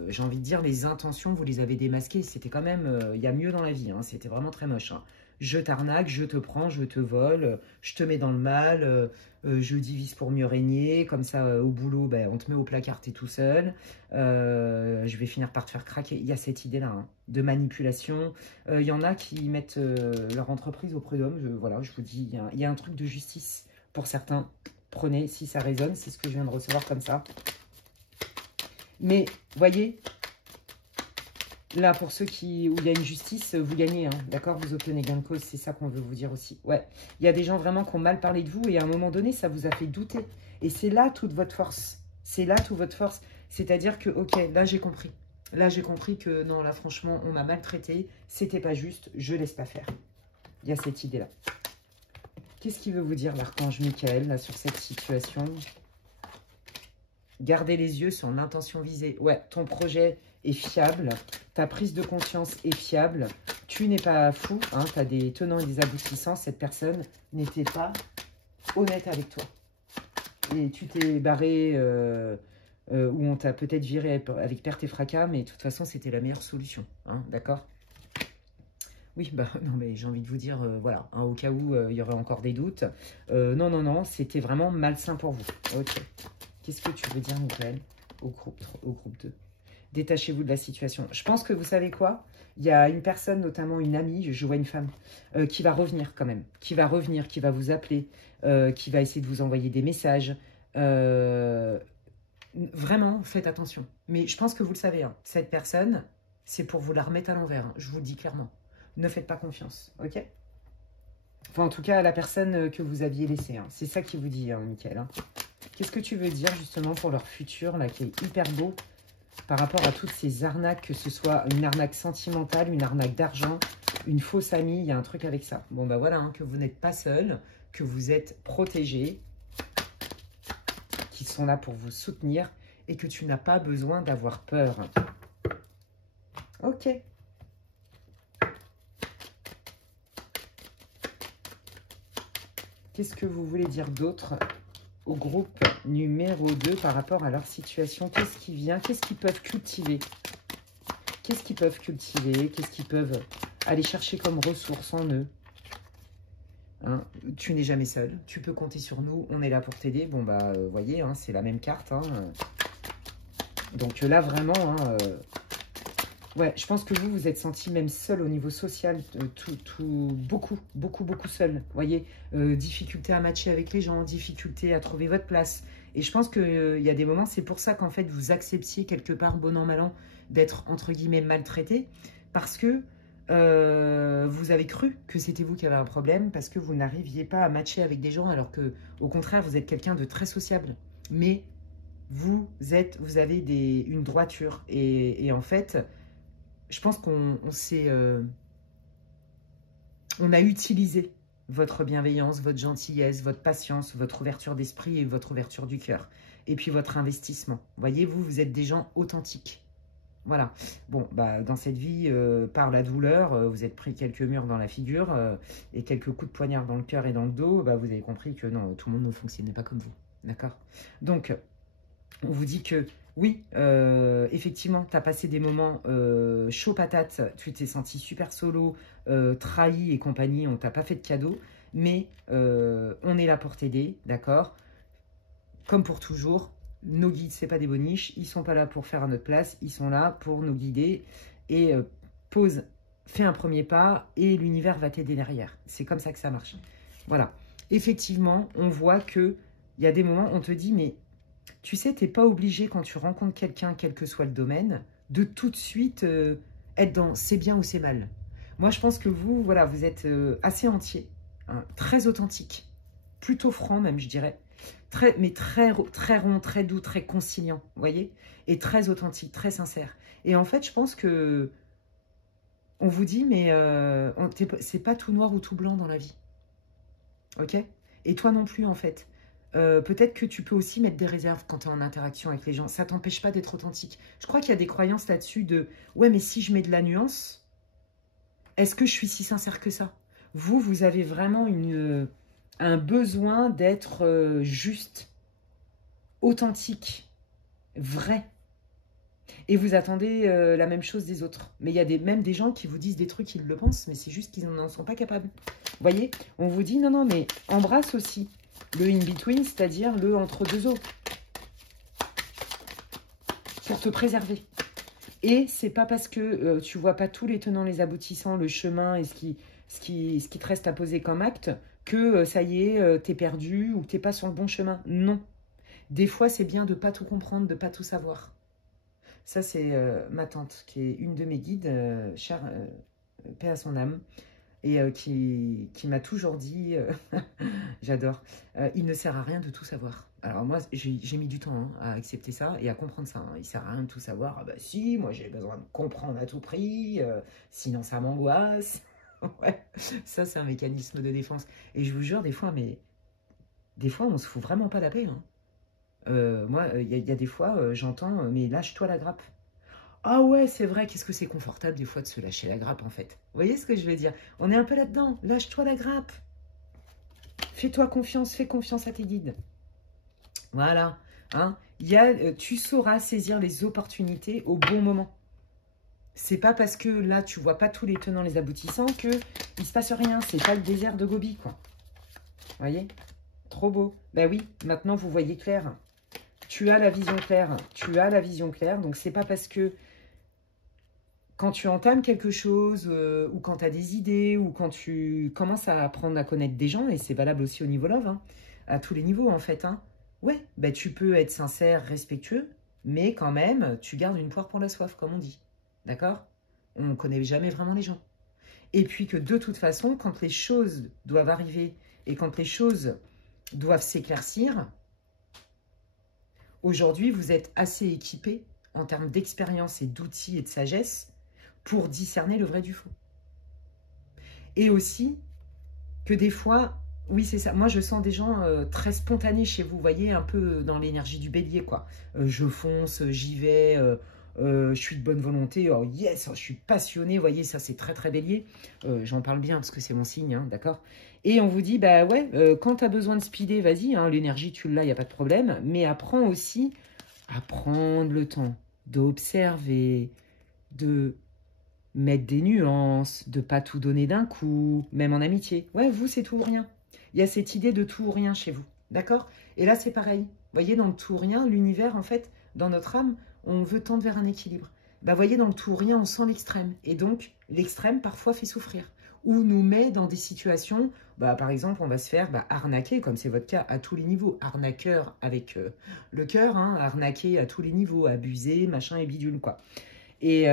j'ai envie de dire, les intentions, vous les avez démasquées. C'était quand même, il y a mieux dans la vie, hein, c'était vraiment très moche. Hein. Je t'arnaque, je te prends, je te vole, je te mets dans le mal, je divise pour mieux régner, comme ça, au boulot, ben, on te met au placard, t'es tout seul, je vais finir par te faire craquer. Il y a cette idée-là, hein, de manipulation. Il y en a qui mettent leur entreprise au prud'homme, voilà, je vous dis, il y a un truc de justice pour certains. Prenez, si ça résonne, c'est ce que je viens de recevoir comme ça. Mais, voyez, là, pour ceux où il y a une justice, vous gagnez, hein, d'accord? Vous obtenez gain de cause, c'est ça qu'on veut vous dire aussi. Ouais, il y a des gens vraiment qui ont mal parlé de vous et à un moment donné, ça vous a fait douter. Et c'est là toute votre force. C'est là toute votre force. C'est-à-dire que, ok, là, j'ai compris. Là, j'ai compris que, non, là, franchement, on m'a maltraité. C'était pas juste, je laisse pas faire. Il y a cette idée-là. Qu'est-ce qu'il veut vous dire, l'archange Michael, là, sur cette situation? Gardez les yeux sur l'intention visée. Ouais, ton projet est fiable. Ta prise de conscience est fiable. Tu n'es pas fou. Hein, tu as des tenants et des aboutissants. Cette personne n'était pas honnête avec toi. Et tu t'es barré ou on t'a peut-être viré avec perte et fracas. Mais de toute façon, c'était la meilleure solution. Hein, d'accord? Oui, bah non, mais j'ai envie de vous dire, voilà, hein, au cas où il y aurait encore des doutes. Non, non, non, c'était vraiment malsain pour vous. Ok. Qu'est-ce que tu veux dire, Michael, au groupe 2? Détachez-vous de la situation. Je pense que vous savez quoi? Il y a une personne, notamment une amie, je vois une femme, qui va revenir quand même. Qui va revenir, qui va vous appeler, qui va essayer de vous envoyer des messages. Vraiment, faites attention. Mais je pense que vous le savez, hein, cette personne, c'est pour vous la remettre à l'envers. Hein, je vous le dis clairement. Ne faites pas confiance, ok? Enfin, en tout cas, à la personne que vous aviez laissée. Hein. C'est ça qui vous dit, hein, Michael. Hein. Qu'est-ce que tu veux dire, justement, pour leur futur, là, qui est hyper beau, par rapport à toutes ces arnaques, que ce soit une arnaque sentimentale, une arnaque d'argent, une fausse amie, il y a un truc avec ça. Bon, bah voilà, hein, que vous n'êtes pas seul, que vous êtes protégé, qu'ils sont là pour vous soutenir, et que tu n'as pas besoin d'avoir peur. Ok. Qu'est-ce que vous voulez dire d'autre au groupe numéro 2 par rapport à leur situation? Qu'est-ce qui vient? Qu'est-ce qu'ils peuvent cultiver? Qu'est-ce qu'ils peuvent cultiver? Qu'est-ce qu'ils peuvent aller chercher comme ressources en eux? Hein, tu n'es jamais seul. Tu peux compter sur nous. On est là pour t'aider. Bon, bah, voyez, hein, c'est la même carte. Hein. Donc là, vraiment, hein, ouais, je pense que vous vous êtes senti même seul au niveau social, beaucoup seul. Vous voyez, difficulté à matcher avec les gens, difficulté à trouver votre place. Et je pense qu'il y a des moments, c'est pour ça qu'en fait, vous acceptiez quelque part, bon an, mal an, d'être, entre guillemets, maltraité. Parce que vous avez cru que c'était vous qui avez un problème, parce que vous n'arriviez pas à matcher avec des gens, alors que, au contraire, vous êtes quelqu'un de très sociable. Mais vous avez une droiture. Et en fait, je pense on a utilisé votre bienveillance, votre gentillesse, votre patience, votre ouverture d'esprit et votre ouverture du cœur. Et puis votre investissement. Voyez, vous êtes des gens authentiques. Voilà. Bon, bah, dans cette vie, par la douleur, vous êtes pris quelques murs dans la figure et quelques coups de poignard dans le cœur et dans le dos. Bah, vous avez compris que non, tout le monde ne fonctionnait pas comme vous. D'accord? Donc, on vous dit que oui, effectivement, tu as passé des moments chaud patate, tu t'es senti super solo, trahi et compagnie, on t'a pas fait de cadeau, mais on est là pour t'aider, d'accord? Comme pour toujours, nos guides, c'est pas des boniches, ils sont pas là pour faire à notre place, ils sont là pour nous guider et fais un premier pas et l'univers va t'aider derrière. C'est comme ça que ça marche. Voilà. Effectivement, on voit qu'il y a des moments, on te dit, mais tu sais, tu n'es pas obligé quand tu rencontres quelqu'un, quel que soit le domaine, de tout de suite être dans c'est bien ou c'est mal. Moi, je pense que vous, voilà, vous êtes assez entier, hein, très authentique, plutôt franc même, je dirais, mais très rond, très doux, très conciliant, vous voyez, et très authentique, très sincère. Et en fait, je pense que on vous dit, mais c'est pas tout noir ou tout blanc dans la vie, ok? Et toi non plus, en fait. Peut-être que tu peux aussi mettre des réserves quand tu es en interaction avec les gens. Ça t'empêche pas d'être authentique. Je crois qu'il y a des croyances là-dessus de « Ouais, mais si je mets de la nuance, est-ce que je suis si sincère que ça ?» Vous avez vraiment un besoin d'être juste, authentique, vrai. Et vous attendez la même chose des autres. Mais il y a même des gens qui vous disent des trucs, ils le pensent, mais c'est juste qu'ils n'en sont pas capables. Vous voyez, on vous dit « Non, non, mais embrasse aussi. » Le in-between, c'est-à-dire le entre-deux eaux. Pour te préserver. Et c'est pas parce que tu vois pas tous les tenants, les aboutissants, le chemin et ce qui te reste à poser comme acte, que ça y est, t'es perdu ou que t'es pas sur le bon chemin. Non. Des fois, c'est bien de pas tout comprendre, de pas tout savoir. Ça, c'est ma tante, qui est une de mes guides, chère, paix à son âme. Et qui m'a toujours dit, j'adore, il ne sert à rien de tout savoir. Alors moi, j'ai mis du temps hein, à accepter ça et à comprendre ça. Hein. Il ne sert à rien de tout savoir. Ah bah si, moi j'ai besoin de comprendre à tout prix, sinon ça m'angoisse. Ouais, ça c'est un mécanisme de défense. Et je vous jure, des fois, on se fout vraiment pas la paix. Hein. Moi, il y a des fois, j'entends, mais lâche-toi la grappe. Ah ouais, c'est vrai, qu'est-ce que c'est confortable des fois de se lâcher la grappe en fait. Vous voyez ce que je veux dire? On est un peu là-dedans, lâche-toi la grappe. Fais-toi confiance, fais confiance à tes guides. Voilà, hein? Tu sauras saisir les opportunités au bon moment. C'est pas parce que là, tu vois pas tous les tenants, les aboutissants que il se passe rien. C'est pas le désert de Gobi, quoi. Vous voyez? Trop beau. Ben oui, maintenant vous voyez clair. Tu as la vision claire. Tu as la vision claire. Donc, c'est pas parce que quand tu entames quelque chose ou quand tu as des idées ou quand tu commences à apprendre à connaître des gens, et c'est valable aussi au niveau love, hein, à tous les niveaux en fait, hein, ouais, bah, tu peux être sincère, respectueux, mais quand même, tu gardes une poire pour la soif, comme on dit. D'accord? On ne connaît jamais vraiment les gens. Et puis que de toute façon, quand les choses doivent arriver et quand les choses doivent s'éclaircir, aujourd'hui, vous êtes assez équipé en termes d'expérience et d'outils et de sagesse pour discerner le vrai du faux. Et aussi que des fois, oui c'est ça, moi je sens des gens très spontanés chez vous, vous voyez, un peu dans l'énergie du bélier quoi. Je fonce, j'y vais, je suis de bonne volonté, oh yes, je suis passionné, vous voyez, ça c'est très très bélier. J'en parle bien parce que c'est mon signe, hein, d'accord. Et on vous dit, bah ouais, quand tu as besoin de speeder, vas-y, hein, l'énergie tu l'as, il n'y a pas de problème, mais apprends aussi à prendre le temps d'observer, de mettre des nuances, de pas tout donner d'un coup, même en amitié. Ouais, vous, c'est tout ou rien. Il y a cette idée de tout ou rien chez vous, d'accord? Et là, c'est pareil. Vous voyez, dans le tout ou rien, l'univers, en fait, dans notre âme, on veut tendre vers un équilibre. Bah, voyez, dans le tout ou rien, on sent l'extrême. Et donc, l'extrême, parfois, fait souffrir. Ou nous met dans des situations, bah, par exemple, on va se faire arnaquer, comme c'est votre cas, à tous les niveaux. Arnaqueur avec le cœur, hein, arnaquer à tous les niveaux, abuser, machin et bidule, quoi. Et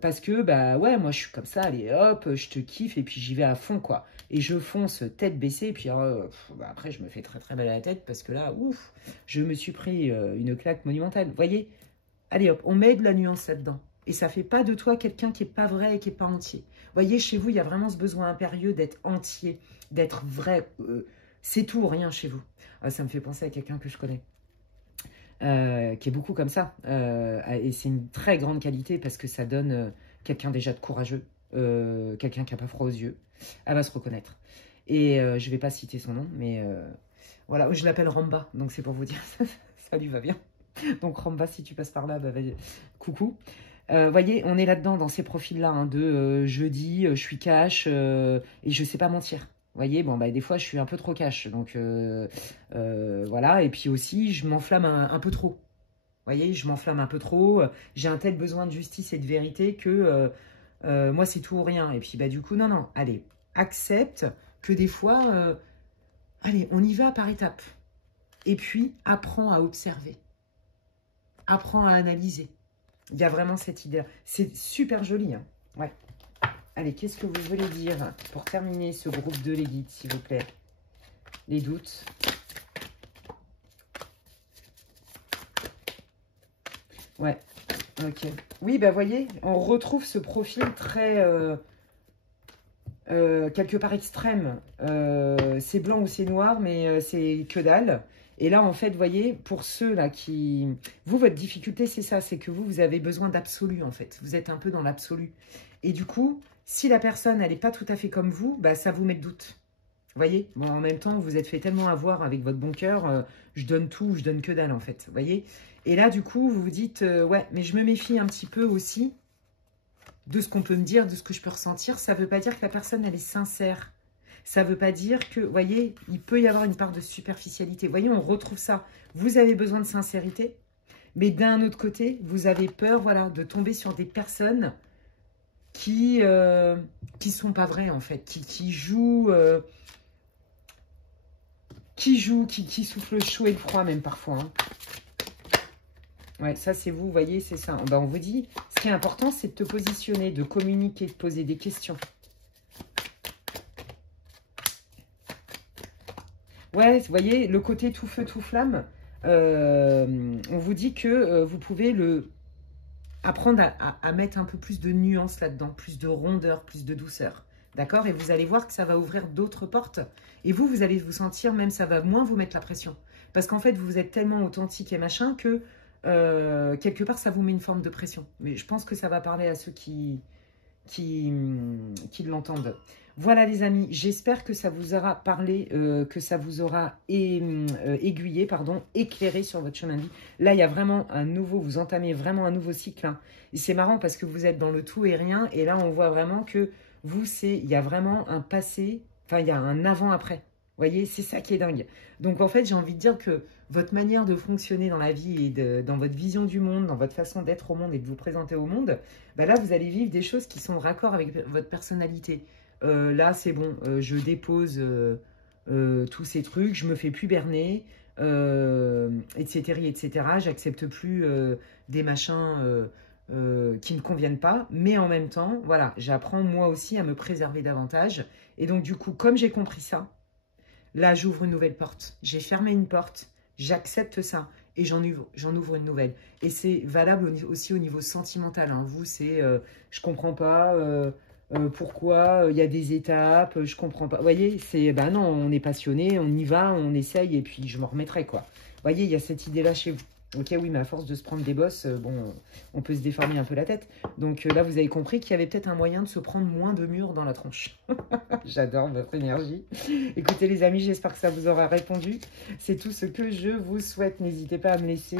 parce que, bah ouais, moi je suis comme ça, allez hop, je te kiffe et puis j'y vais à fond, quoi. Et je fonce tête baissée, et puis après je me fais très très mal à la tête parce que là, ouf, je me suis pris une claque monumentale. Vous voyez, allez hop, on met de la nuance là-dedans. Et ça fait pas de toi quelqu'un qui est pas vrai et qui est pas entier. Vous voyez, chez vous, il y a vraiment ce besoin impérieux d'être entier, d'être vrai. C'est tout ou rien chez vous. Ah, ça me fait penser à quelqu'un que je connais. Qui est beaucoup comme ça. Et c'est une très grande qualité parce que ça donne quelqu'un déjà de courageux, quelqu'un qui n'a pas froid aux yeux. Elle va se reconnaître. Et je ne vais pas citer son nom, mais voilà, je l'appelle Ramba, donc c'est pour vous dire, ça lui va bien. Donc Ramba, si tu passes par là, bah, coucou. Voyez, on est là-dedans, dans ces profils-là, hein, de je dis, je suis cash, et je ne sais pas mentir. Vous voyez, bon, bah, des fois, je suis un peu trop cash. Donc, voilà. Et puis aussi, je m'enflamme un peu trop. Vous voyez, je m'enflamme un peu trop. J'ai un tel besoin de justice et de vérité que moi, c'est tout ou rien. Et puis, bah, du coup, non, non. Allez, accepte que des fois, allez, on y va par étapes. Et puis, apprends à observer. Apprends à analyser. Il y a vraiment cette idée-là. C'est super joli, hein. Ouais. Allez, qu'est-ce que vous voulez dire pour terminer ce groupe 2, les guides, s'il vous plaît? Les doutes. Ouais, ok. Oui, bah voyez, on retrouve ce profil très, quelque part extrême. C'est blanc ou c'est noir, mais c'est que dalle. Et là, en fait, voyez, pour ceux-là qui... Vous, votre difficulté, c'est ça, c'est que vous avez besoin d'absolu, en fait. Vous êtes un peu dans l'absolu. Et du coup, si la personne, elle n'est pas tout à fait comme vous, bah, ça vous met de doute. Vous voyez? Bon, en même temps, vous êtes fait tellement avoir avec votre bon cœur, je donne tout, je donne que dalle, en fait. Vous voyez? Et là, du coup, vous vous dites, ouais, mais je me méfie un petit peu aussi de ce qu'on peut me dire, de ce que je peux ressentir. Ça ne veut pas dire que la personne, elle est sincère. Ça ne veut pas dire que, vous voyez, il peut y avoir une part de superficialité. Vous voyez, on retrouve ça. Vous avez besoin de sincérité, mais d'un autre côté, vous avez peur, voilà, de tomber sur des personnes qui sont pas vraies, en fait, qui jouent, qui soufflent le chaud et le froid, même parfois. Hein. Ouais, ça, c'est vous, vous voyez, c'est ça. Ben, on vous dit, ce qui est important, c'est de te positionner, de communiquer, de poser des questions. Ouais, vous voyez, le côté tout feu, tout flamme, on vous dit que vous pouvez apprendre à mettre un peu plus de nuances là-dedans, plus de rondeur, plus de douceur. D'accord? Et vous allez voir que ça va ouvrir d'autres portes. Et vous allez vous sentir, même ça va moins vous mettre la pression. Parce qu'en fait, vous êtes tellement authentique et machin que quelque part, ça vous met une forme de pression. Mais je pense que ça va parler à ceux qui l'entendent. Voilà les amis, j'espère que ça vous aura parlé, que ça vous aura aiguillé, pardon, éclairé sur votre chemin de vie. Là, il y a vraiment un nouveau, vous entamez vraiment un nouveau cycle. Hein. Et c'est marrant parce que vous êtes dans le tout et rien. Et là, on voit vraiment que vous, il y a vraiment un passé, enfin, il y a un avant-après. Vous voyez, c'est ça qui est dingue. Donc, en fait, j'ai envie de dire que votre manière de fonctionner dans la vie et dans votre vision du monde, dans votre façon d'être au monde et de vous présenter au monde, bah là, vous allez vivre des choses qui sont raccord avec votre personnalité. Là, c'est bon, je dépose tous ces trucs, je me fais plus berner, etc., etc. J'accepte plus des machins qui ne me conviennent pas. Mais en même temps, voilà, j'apprends moi aussi à me préserver davantage. Et donc, du coup, comme j'ai compris ça, là, j'ouvre une nouvelle porte. J'ai fermé une porte, j'accepte ça et j'en ouvre une nouvelle. Et c'est valable aussi au niveau sentimental. Hein. Vous, c'est je comprends pas pourquoi il y a des étapes, je comprends pas. Vous voyez, c'est ben non, on est passionné, on y va, on essaye et puis je m'en remettrai quoi. Vous voyez, il y a cette idée-là chez vous. Ok, oui, mais à force de se prendre des bosses, bon, on peut se déformer un peu la tête. Donc là, vous avez compris qu'il y avait peut-être un moyen de se prendre moins de murs dans la tronche. J'adore votre énergie. Écoutez les amis, j'espère que ça vous aura répondu. C'est tout ce que je vous souhaite. N'hésitez pas à me laisser,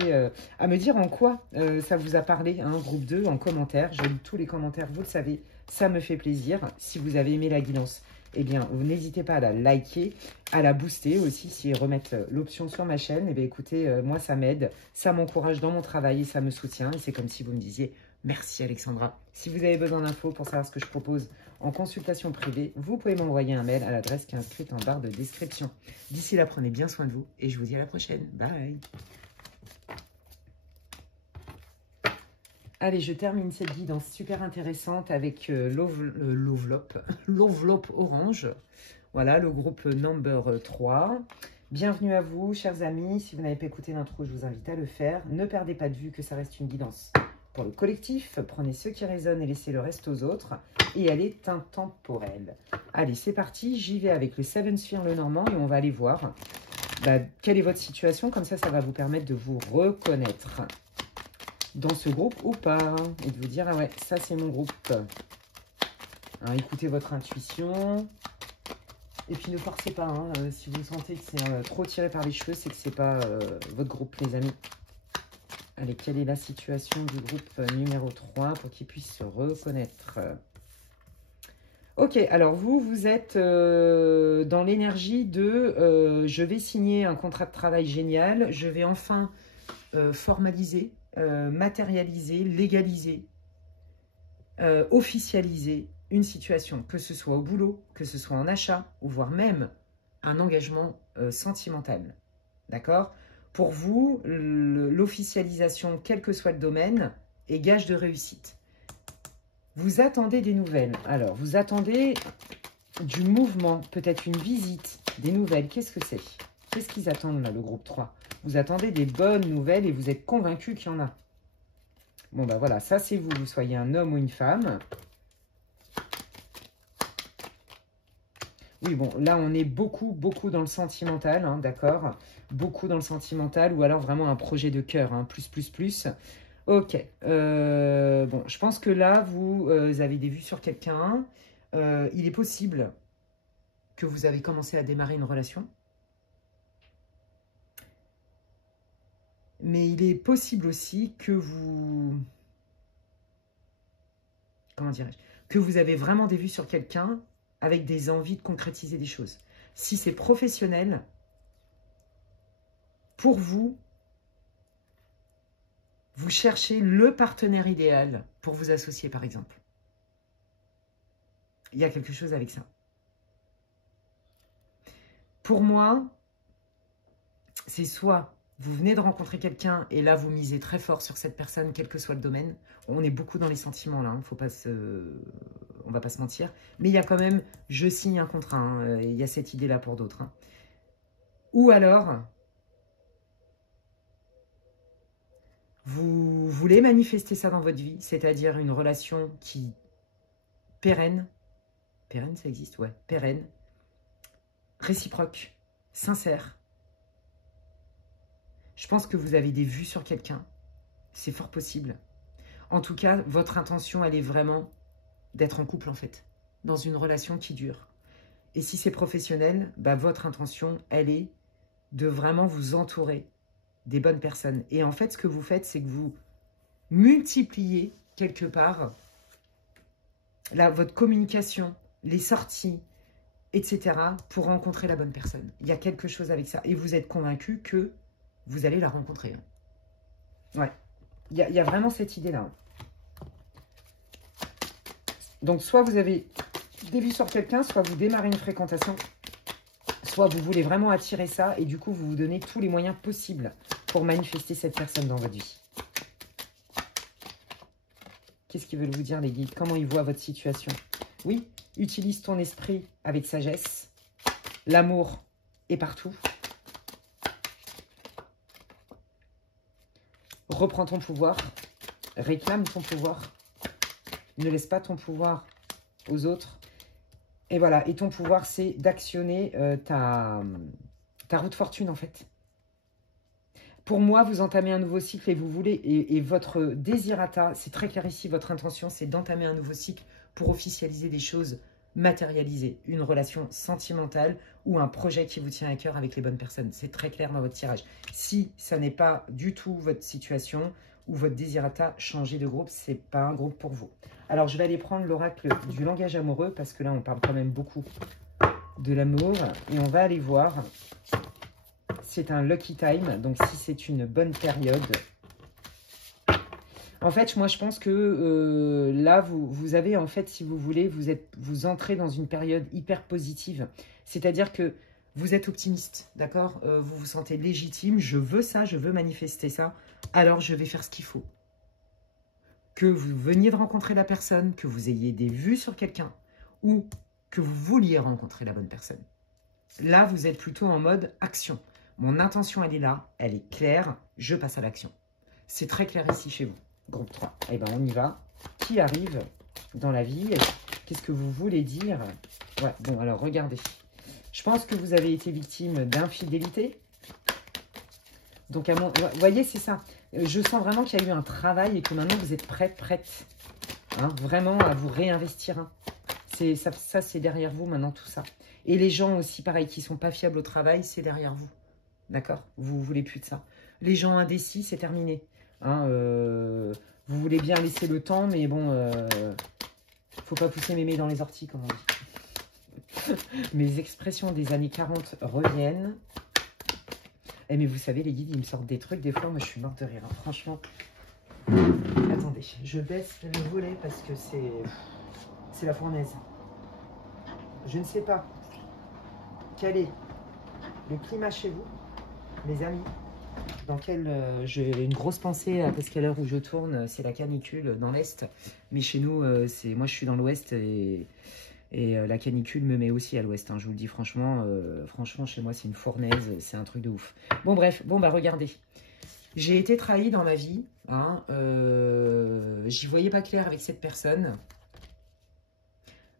à me dire en quoi ça vous a parlé, hein, groupe 2, en commentaire. Je lis tous les commentaires, vous le savez, ça me fait plaisir. Si vous avez aimé la guidance, eh bien, vous n'hésitez pas à la liker, à la booster aussi, si remettre l'option sur ma chaîne. Eh bien, écoutez, moi, ça m'aide, ça m'encourage dans mon travail et ça me soutient. Et c'est comme si vous me disiez merci Alexandra. Si vous avez besoin d'infos pour savoir ce que je propose en consultation privée, vous pouvez m'envoyer un mail à l'adresse qui est inscrite en barre de description. D'ici là, prenez bien soin de vous et je vous dis à la prochaine. Bye. Allez, je termine cette guidance super intéressante avec l'enveloppe orange. Voilà, le groupe number 3. Bienvenue à vous, chers amis. Si vous n'avez pas écouté l'intro, je vous invite à le faire. Ne perdez pas de vue que ça reste une guidance pour le collectif. Prenez ce qui résonne et laissez le reste aux autres. Et elle est intemporelle. Allez, c'est parti. J'y vais avec le Seven Sphere le Normand et on va aller voir quelle est votre situation. Comme ça, ça va vous permettre de vous reconnaître dans ce groupe ou pas. Et de vous dire, ah ouais, ça c'est mon groupe. Hein, écoutez votre intuition. Et puis ne forcez pas. Hein, si vous sentez que c'est trop tiré par les cheveux, c'est que c'est pas votre groupe, les amis. Allez, quelle est la situation du groupe numéro 3 pour qu'il puisse se reconnaître? Ok, alors vous êtes dans l'énergie de je vais signer un contrat de travail génial, je vais enfin formaliser, matérialiser, légaliser, officialiser une situation, que ce soit au boulot, que ce soit en achat, ou voire même un engagement sentimental. D'accord? Pour vous, l'officialisation, quel que soit le domaine, est gage de réussite. Vous attendez des nouvelles. Alors, vous attendez du mouvement, peut-être une visite, des nouvelles. Qu'est-ce que c'est? Qu'est-ce qu'ils attendent là, le groupe 3? Vous attendez des bonnes nouvelles et vous êtes convaincu qu'il y en a. Bon, ben voilà, ça c'est vous. Vous soyez un homme ou une femme. Oui, bon, là, on est beaucoup dans le sentimental, hein, d'accord? Beaucoup dans le sentimental ou alors vraiment un projet de cœur, hein, plus. Ok. Bon, je pense que là, vous avez des vues sur quelqu'un. Il est possible que vous avez commencé à démarrer une relation. Mais il est possible aussi que vous... Comment dirais-je? Que vous avez vraiment des vues sur quelqu'un avec des envies de concrétiser des choses. Si c'est professionnel, pour vous, vous cherchez le partenaire idéal pour vous associer, par exemple. Il y a quelque chose avec ça. Pour moi, c'est soit vous venez de rencontrer quelqu'un et là, vous misez très fort sur cette personne, quel que soit le domaine. On est beaucoup dans les sentiments, là. Hein, faut pas on va pas se mentir. Mais il y a quand même, je signe un contrat. Hein, il y a cette idée-là pour d'autres. Hein. Ou alors, vous voulez manifester ça dans votre vie, c'est-à-dire une relation qui pérenne. Pérenne, ça existe? Ouais, pérenne. Réciproque, sincère. Je pense que vous avez des vues sur quelqu'un. C'est fort possible. En tout cas, votre intention, elle est vraiment d'être en couple, en fait. Dans une relation qui dure. Et si c'est professionnel, bah, votre intention, elle est de vraiment vous entourer des bonnes personnes. Et en fait, ce que vous faites, c'est que vous multipliez, quelque part, là, votre communication, les sorties, etc. pour rencontrer la bonne personne. Il y a quelque chose avec ça. Et vous êtes convaincu que vous allez la rencontrer. Ouais. Il y a vraiment cette idée-là. Donc, soit vous avez des vues sur quelqu'un, soit vous démarrez une fréquentation, soit vous voulez vraiment attirer ça et du coup, vous vous donnez tous les moyens possibles pour manifester cette personne dans votre vie. Qu'est-ce qu'ils veulent vous dire, les guides? Comment ils voient votre situation? Oui, utilise ton esprit avec sagesse. L'amour est partout. Reprends ton pouvoir. Réclame ton pouvoir. Ne laisse pas ton pouvoir aux autres. Et voilà. Et ton pouvoir, c'est d'actionner ta roue de fortune, en fait. Pour moi, vous entamez un nouveau cycle et vous voulez, et votre désirata, c'est très clair ici, votre intention, c'est d'entamer un nouveau cycle pour officialiser des choses matérialisées, une relation sentimentale ou un projet qui vous tient à cœur avec les bonnes personnes. C'est très clair dans votre tirage. Si ça n'est pas du tout votre situation, ou votre désirata changer de groupe, c'est pas un groupe pour vous. Alors, je vais aller prendre l'oracle du langage amoureux, parce que là, on parle quand même beaucoup de l'amour. Et on va aller voir, c'est un lucky time, donc si c'est une bonne période. En fait, moi, je pense que là, vous avez, en fait, si vous voulez, vous entrez dans une période hyper positive. C'est-à-dire que vous êtes optimiste, d'accord? Vous vous sentez légitime, je veux ça, je veux manifester ça, alors je vais faire ce qu'il faut. Que vous veniez de rencontrer la personne, que vous ayez des vues sur quelqu'un, ou que vous vouliez rencontrer la bonne personne. Là, vous êtes plutôt en mode action. Mon intention, elle est là, elle est claire, je passe à l'action. C'est très clair ici chez vous. Groupe 3. Eh bien, on y va. Qui arrive dans la vie? Qu'est-ce que vous voulez dire? Ouais, bon, alors, regardez. Je pense que vous avez été victime d'infidélité. Donc, vous voyez, c'est ça. Je sens vraiment qu'il y a eu un travail et que maintenant, vous êtes prête. Hein, vraiment à vous réinvestir. Hein. Ça c'est derrière vous, maintenant, tout ça. Et les gens aussi, pareil, qui ne sont pas fiables au travail, c'est derrière vous. D'accord? Vous ne voulez plus de ça. Les gens indécis, c'est terminé. Hein, vous voulez bien laisser le temps, mais bon, faut pas pousser mémé dans les orties, comme on dit. Mes expressions des années 40 reviennent. Eh, mais vous savez, les guides, ils me sortent des trucs. Des fois, moi, je suis morte de rire. Hein. Franchement. Attendez, je baisse le volet parce que c'est la fournaise. Je ne sais pas quel est le climat chez vous, les amis. Dans quel j'ai une grosse pensée parce qu'à l'heure où je tourne, c'est la canicule dans l'Est. Mais chez nous, moi je suis dans l'Ouest et la canicule me met aussi à l'Ouest. Hein, je vous le dis franchement, franchement chez moi c'est une fournaise, c'est un truc de ouf. Bon bref, bon bah regardez. J'ai été trahie dans ma vie. Hein, j'y voyais pas clair avec cette personne.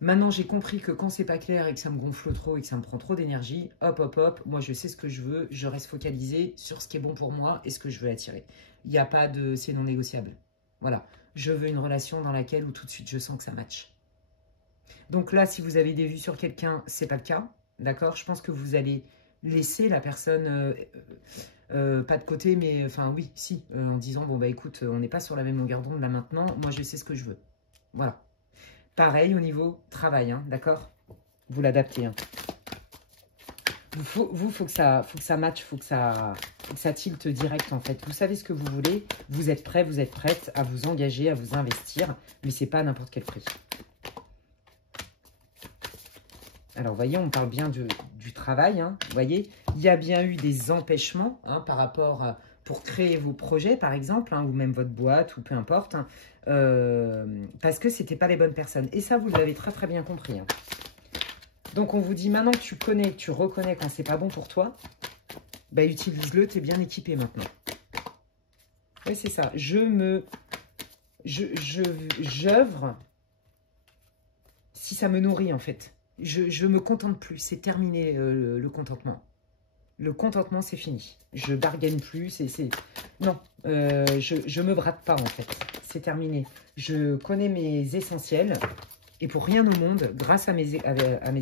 Maintenant, j'ai compris que quand c'est pas clair et que ça me gonfle trop et que ça me prend trop d'énergie, hop, moi je sais ce que je veux, je reste focalisée sur ce qui est bon pour moi et ce que je veux attirer. Il n'y a pas de... c'est non négociable. Voilà. Je veux une relation dans laquelle où tout de suite je sens que ça match. Donc là, si vous avez des vues sur quelqu'un, c'est pas le cas. D'accord? Je pense que vous allez laisser la personne... pas de côté, mais enfin oui, si. En disant, bon bah écoute, on n'est pas sur la même longueur d'onde là maintenant, moi je sais ce que je veux. Voilà. Pareil au niveau travail, hein, d'accord? Vous l'adaptez. Hein. Faut que ça matche, faut que ça tilte direct en fait. Vous savez ce que vous voulez, vous êtes prêt, vous êtes prête à vous engager, à vous investir, mais c'est pas à n'importe quel prix. Alors, vous voyez, on parle bien du travail. Hein, vous voyez, il y a bien eu des empêchements hein, par rapport à, pour créer vos projets, par exemple, hein, ou même votre boîte, ou peu importe, hein, parce que ce n'étaient pas les bonnes personnes. Et ça, vous l'avez très, très bien compris. Hein. Donc, on vous dit, maintenant que tu connais, que tu reconnais quand c'est pas bon pour toi, bah, utilise-le, tu es bien équipé maintenant. Oui, c'est ça. J'œuvre si ça me nourrit, en fait. Je me contente plus. C'est terminé, le contentement. Le contentement, c'est fini. Je bargaine plus. Non, je me brade pas, en fait. C'est terminé. Je connais mes essentiels. Et pour rien au monde, grâce à mes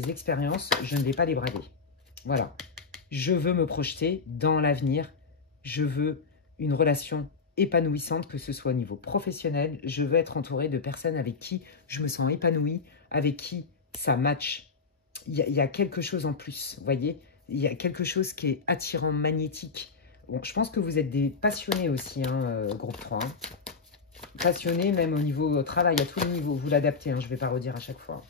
expériences, je ne vais pas les brader. Voilà. Je veux me projeter dans l'avenir. Je veux une relation épanouissante, que ce soit au niveau professionnel. Je veux être entourée de personnes avec qui je me sens épanouie, avec qui ça match. Il y a quelque chose en plus, vous voyez. Il y a quelque chose qui est attirant, magnétique. Bon, je pense que vous êtes des passionnés aussi, hein, groupe 3. Hein. Passionnés même au niveau travail, à tous les niveaux. Vous l'adaptez, hein, je ne vais pas redire à chaque fois.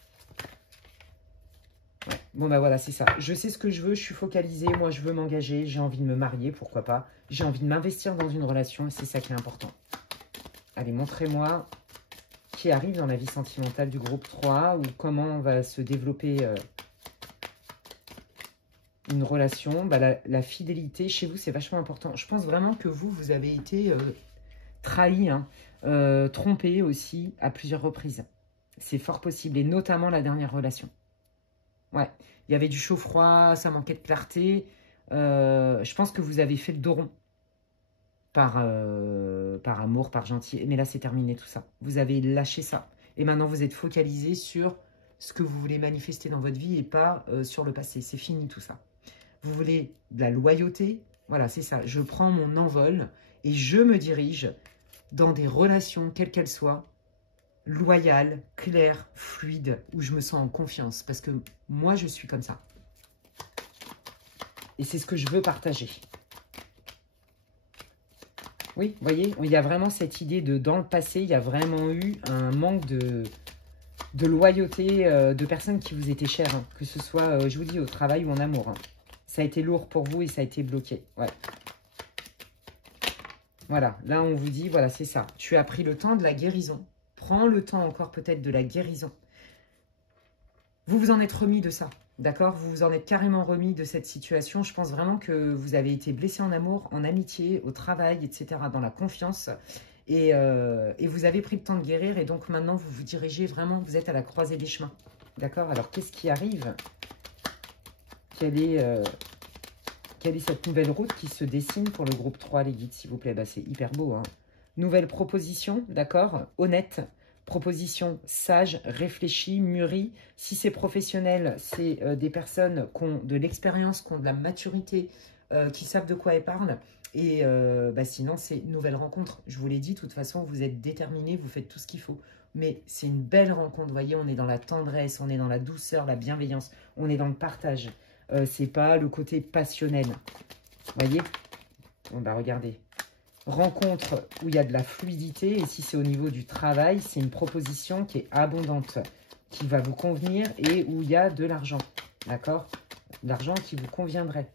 Ouais. Bon, bah voilà, c'est ça. Je sais ce que je veux, je suis focalisée. Moi, je veux m'engager. J'ai envie de me marier, pourquoi pas. J'ai envie de m'investir dans une relation et c'est ça qui est important. Allez, montrez-moi qui arrive dans la vie sentimentale du groupe 3 ou comment va se développer une relation. Bah, la fidélité, chez vous, c'est vachement important. Je pense vraiment que vous avez été trahi, hein, trompé aussi à plusieurs reprises. C'est fort possible, et notamment la dernière relation. Ouais, il y avait du chaud-froid, ça manquait de clarté. Je pense que vous avez fait le dos rond. Par amour, par gentil. Mais là, c'est terminé tout ça. Vous avez lâché ça. Et maintenant, vous êtes focalisé sur ce que vous voulez manifester dans votre vie et pas sur le passé. C'est fini tout ça. Vous voulez de la loyauté. Voilà, c'est ça. Je prends mon envol et je me dirige dans des relations, quelles qu'elles soient, loyales, claires, fluides, où je me sens en confiance. Parce que moi, je suis comme ça. Et c'est ce que je veux partager. Oui, vous voyez, il y a vraiment cette idée de, dans le passé, il y a vraiment eu un manque de loyauté de personnes qui vous étaient chères. Hein, que ce soit, je vous dis, au travail ou en amour. Hein. Ça a été lourd pour vous et ça a été bloqué. Ouais. Voilà, là on vous dit, voilà, c'est ça. Tu as pris le temps de la guérison. Prends le temps encore peut-être de la guérison. Vous vous en êtes remis de ça. D'accord? Vous vous en êtes carrément remis de cette situation. Je pense vraiment que vous avez été blessé en amour, en amitié, au travail, etc. Dans la confiance. Et vous avez pris le temps de guérir. Et donc maintenant, vous vous dirigez vraiment, vous êtes à la croisée des chemins. D'accord? Alors, qu'est-ce qui arrive? Quelle est cette nouvelle route qui se dessine pour le groupe 3, les guides, s'il vous plaît? Bah, c'est hyper beau. Hein. Nouvelle proposition, d'accord? Honnête. Proposition sage, réfléchie, mûrie. Si c'est professionnel, c'est des personnes qui ont de l'expérience, qui ont de la maturité, qui savent de quoi elles parlent. Et sinon, c'est une nouvelle rencontre. Je vous l'ai dit, de toute façon, vous êtes déterminés, vous faites tout ce qu'il faut. Mais c'est une belle rencontre, vous voyez, on est dans la tendresse, on est dans la douceur, la bienveillance, on est dans le partage. C'est pas le côté passionnel. Vous voyez? Bon, bah regardez. Rencontre où il y a de la fluidité, et si c'est au niveau du travail, c'est une proposition qui est abondante, qui va vous convenir et où il y a de l'argent, d'accord? L'argent qui vous conviendrait.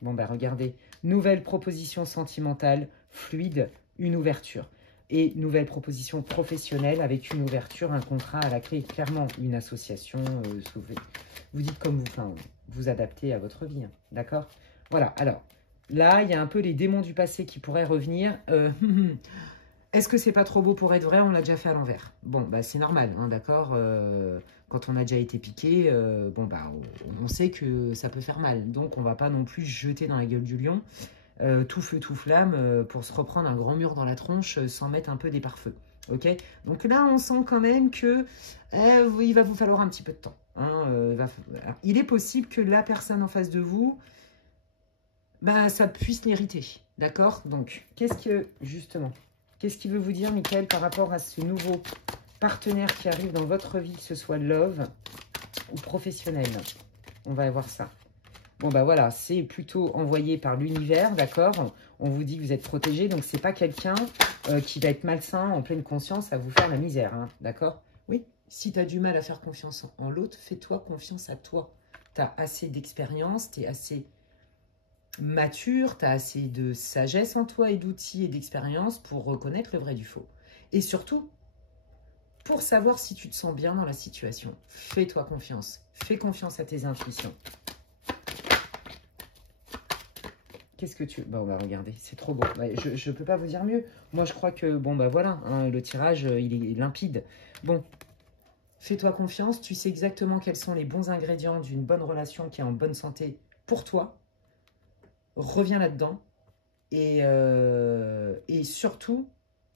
Bon, ben regardez, nouvelle proposition sentimentale, fluide, une ouverture. Et nouvelle proposition professionnelle avec une ouverture, un contrat à la clé, clairement une association, vous dites comme vous, enfin, vous adaptez à votre vie, hein, d'accord? Voilà, alors... Là, il y a un peu les démons du passé qui pourraient revenir. Est-ce que c'est pas trop beau pour être vrai? On l'a déjà fait à l'envers. Bon, bah c'est normal, hein, d'accord. Quand on a déjà été piqué, on sait que ça peut faire mal. Donc, on va pas non plus jeter dans la gueule du lion tout feu, tout flamme pour se reprendre un grand mur dans la tronche sans mettre un peu des pare-feux. Ok? Donc là, on sent quand même que il va vous falloir un petit peu de temps. Hein, il est possible que la personne en face de vous... ça puisse l'hériter, d'accord? Donc, qu'est-ce qu'il veut vous dire, Michael, par rapport à ce nouveau partenaire qui arrive dans votre vie, que ce soit love ou professionnel? On va voir ça. Bon, bah voilà, c'est plutôt envoyé par l'univers, d'accord? On vous dit que vous êtes protégé, donc c'est pas quelqu'un qui va être malsain, en pleine conscience, à vous faire la misère, hein, d'accord? Oui, si tu as du mal à faire confiance en l'autre, fais-toi confiance à toi. Tu as assez d'expérience, tu es assez... mature, tu as assez de sagesse en toi et d'outils et d'expérience pour reconnaître le vrai du faux. Et surtout, pour savoir si tu te sens bien dans la situation. Fais-toi confiance. Fais confiance à tes intuitions. Qu'est-ce que tu... Bon, bah regardez, c'est trop beau. Ouais, je ne peux pas vous dire mieux. Moi, je crois que, bon, bah voilà, hein, le tirage, il est limpide. Bon, fais-toi confiance. Tu sais exactement quels sont les bons ingrédients d'une bonne relation qui est en bonne santé pour toi. Reviens là-dedans et surtout,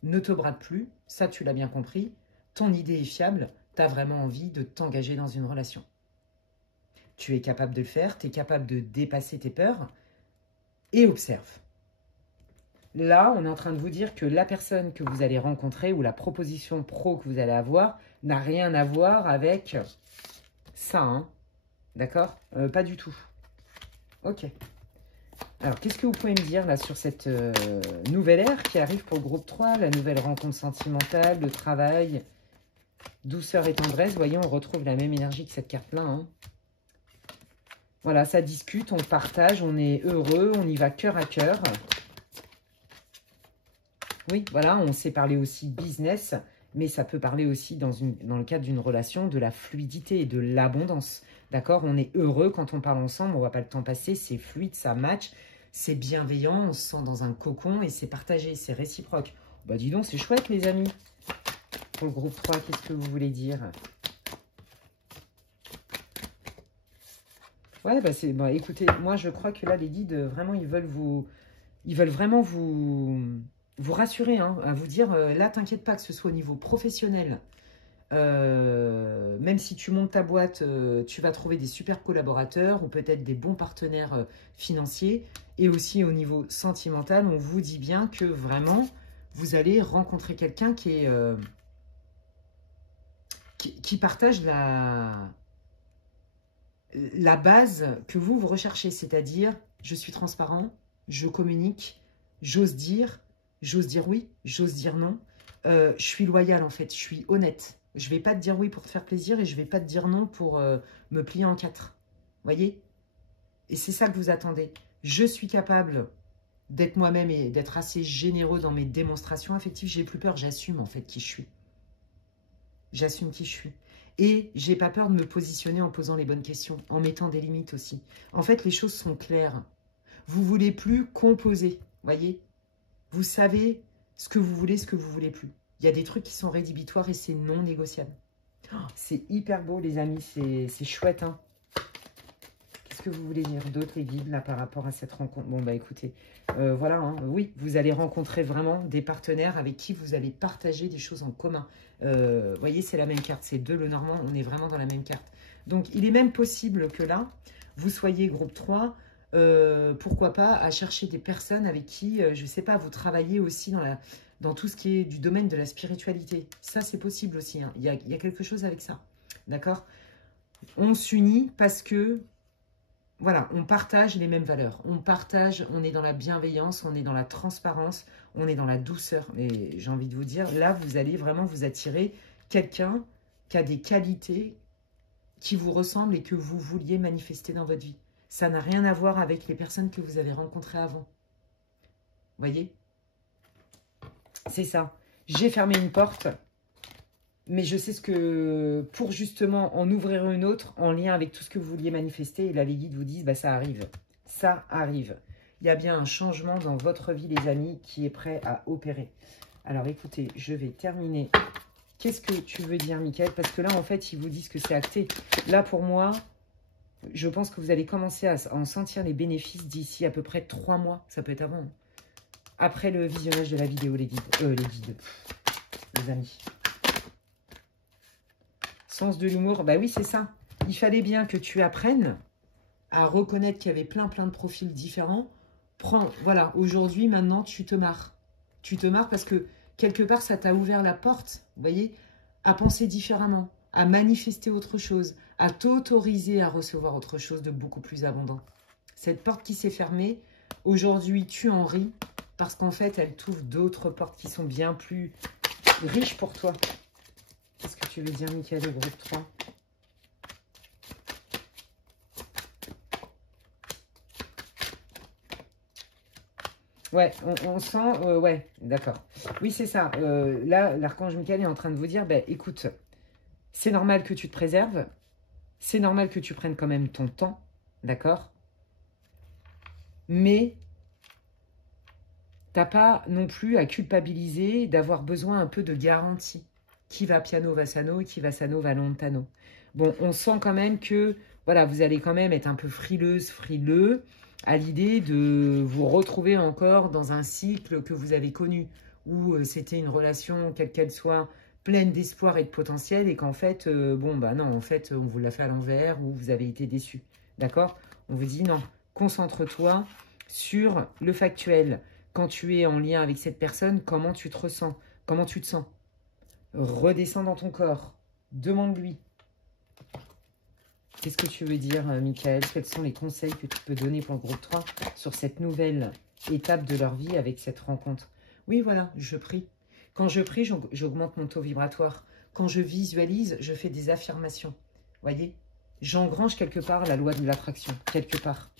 ne te brade plus. Ça, tu l'as bien compris. Ton idée est fiable. Tu as vraiment envie de t'engager dans une relation. Tu es capable de le faire. Tu es capable de dépasser tes peurs. Et observe. Là, on est en train de vous dire que la personne que vous allez rencontrer ou la proposition pro que vous allez avoir n'a rien à voir avec ça. Hein. D'accord? Pas du tout. Ok. Alors, qu'est-ce que vous pouvez me dire là sur cette nouvelle ère qui arrive pour le groupe 3, la nouvelle rencontre sentimentale, le travail, douceur et tendresse. Voyons, on retrouve la même énergie que cette carte-là. Hein. Voilà, ça discute, on partage, on est heureux, on y va cœur à cœur. Oui, voilà, on sait parler aussi business, mais ça peut parler aussi dans le cadre d'une relation de la fluidité et de l'abondance. D'accord? On est heureux quand on parle ensemble, on ne voit pas le temps passer, c'est fluide, ça match, c'est bienveillant, on se sent dans un cocon et c'est partagé, c'est réciproque. Bah dis donc, c'est chouette les amis. Pour le groupe 3, qu'est-ce que vous voulez dire? Ouais, bah c'est... Bon, écoutez, moi je crois que là, les guides, vraiment, ils veulent vraiment vous rassurer, hein, à vous dire, là, t'inquiète pas, que ce soit au niveau professionnel, même si tu montes ta boîte, tu vas trouver des super collaborateurs ou peut-être des bons partenaires financiers. Et aussi au niveau sentimental, on vous dit bien que vraiment, vous allez rencontrer quelqu'un qui partage la base que vous recherchez, c'est-à-dire je suis transparent, je communique, j'ose dire oui, j'ose dire non, je suis loyal en fait, je suis honnête. Je ne vais pas te dire oui pour te faire plaisir et je ne vais pas te dire non pour me plier en quatre. Voyez? Et c'est ça que vous attendez. Je suis capable d'être moi-même et d'être assez généreux dans mes démonstrations affectives. J'ai plus peur, j'assume en fait qui je suis. J'assume qui je suis. Et j'ai pas peur de me positionner en posant les bonnes questions, en mettant des limites aussi. En fait, les choses sont claires. Vous voulez plus composer, voyez? Vous savez ce que vous voulez plus. Il y a des trucs qui sont rédhibitoires et c'est non négociable. Oh, c'est hyper beau, les amis. C'est chouette, hein. Qu'est-ce que vous voulez dire d'autre, les guides, là, par rapport à cette rencontre? Bon, bah, écoutez, voilà, hein, oui, vous allez rencontrer vraiment des partenaires avec qui vous allez partager des choses en commun. Vous voyez, c'est la même carte, c'est 2, le Normand, on est vraiment dans la même carte. Donc, il est même possible que là, vous soyez groupe 3, pourquoi pas, à chercher des personnes avec qui, je ne sais pas, vous travaillez aussi dans tout ce qui est du domaine de la spiritualité. Ça, c'est possible aussi, hein. Il y a quelque chose avec ça, d'accord? On s'unit parce que, voilà, on partage les mêmes valeurs. On est dans la bienveillance, on est dans la transparence, on est dans la douceur. Et j'ai envie de vous dire, là, vous allez vraiment vous attirer quelqu'un qui a des qualités qui vous ressemblent et que vous vouliez manifester dans votre vie. Ça n'a rien à voir avec les personnes que vous avez rencontrées avant. Voyez? C'est ça. J'ai fermé une porte, mais je sais ce que, pour justement en ouvrir une autre, en lien avec tout ce que vous vouliez manifester, et là les guides vous disent, bah ça arrive. Ça arrive. Il y a bien un changement dans votre vie, les amis, qui est prêt à opérer. Alors écoutez, je vais terminer. Qu'est-ce que tu veux dire, Michael? Parce que là, en fait, ils vous disent que c'est acté. Là, pour moi, je pense que vous allez commencer à en sentir les bénéfices d'ici à peu près 3 mois. Ça peut être avant. Après le visionnage de la vidéo, les guides. Les amis. Sens de l'humour, bah oui, c'est ça. Il fallait bien que tu apprennes à reconnaître qu'il y avait plein de profils différents. Voilà, aujourd'hui, maintenant, tu te marres. Tu te marres parce que, quelque part, ça t'a ouvert la porte, vous voyez, à penser différemment, à manifester autre chose, à t'autoriser à recevoir autre chose de beaucoup plus abondant. Cette porte qui s'est fermée, aujourd'hui, tu en ris parce qu'en fait, elle t'ouvre d'autres portes qui sont bien plus riches pour toi. Qu'est-ce que tu veux dire, Michael, au groupe 3? Ouais, on sent... ouais, d'accord. Oui, c'est ça. Là, l'archange Michael est en train de vous dire, bah, écoute, c'est normal que tu te préserves. C'est normal que tu prennes quand même ton temps. D'accord? Mais t'as pas non plus à culpabiliser d'avoir besoin un peu de garantie. Qui va piano va sano, qui va sano va lontano. Bon, on sent quand même que, voilà, vous allez quand même être un peu frileux à l'idée de vous retrouver encore dans un cycle que vous avez connu, où c'était une relation, quelle qu'elle soit, pleine d'espoir et de potentiel, et qu'en fait, bon, bah non, en fait, on vous l'a fait à l'envers, ou vous avez été déçu. D'accord? On vous dit non, concentre-toi sur le factuel. Quand tu es en lien avec cette personne, comment tu te ressens? Comment tu te sens? Redescends dans ton corps. Demande-lui. Qu'est-ce que tu veux dire, Michael? Quels sont les conseils que tu peux donner pour le groupe 3 sur cette nouvelle étape de leur vie avec cette rencontre? Oui, voilà, je prie. Quand je prie, j'augmente mon taux vibratoire. Quand je visualise, je fais des affirmations. Voyez? J'engrange quelque part la loi de l'attraction. Quelque part.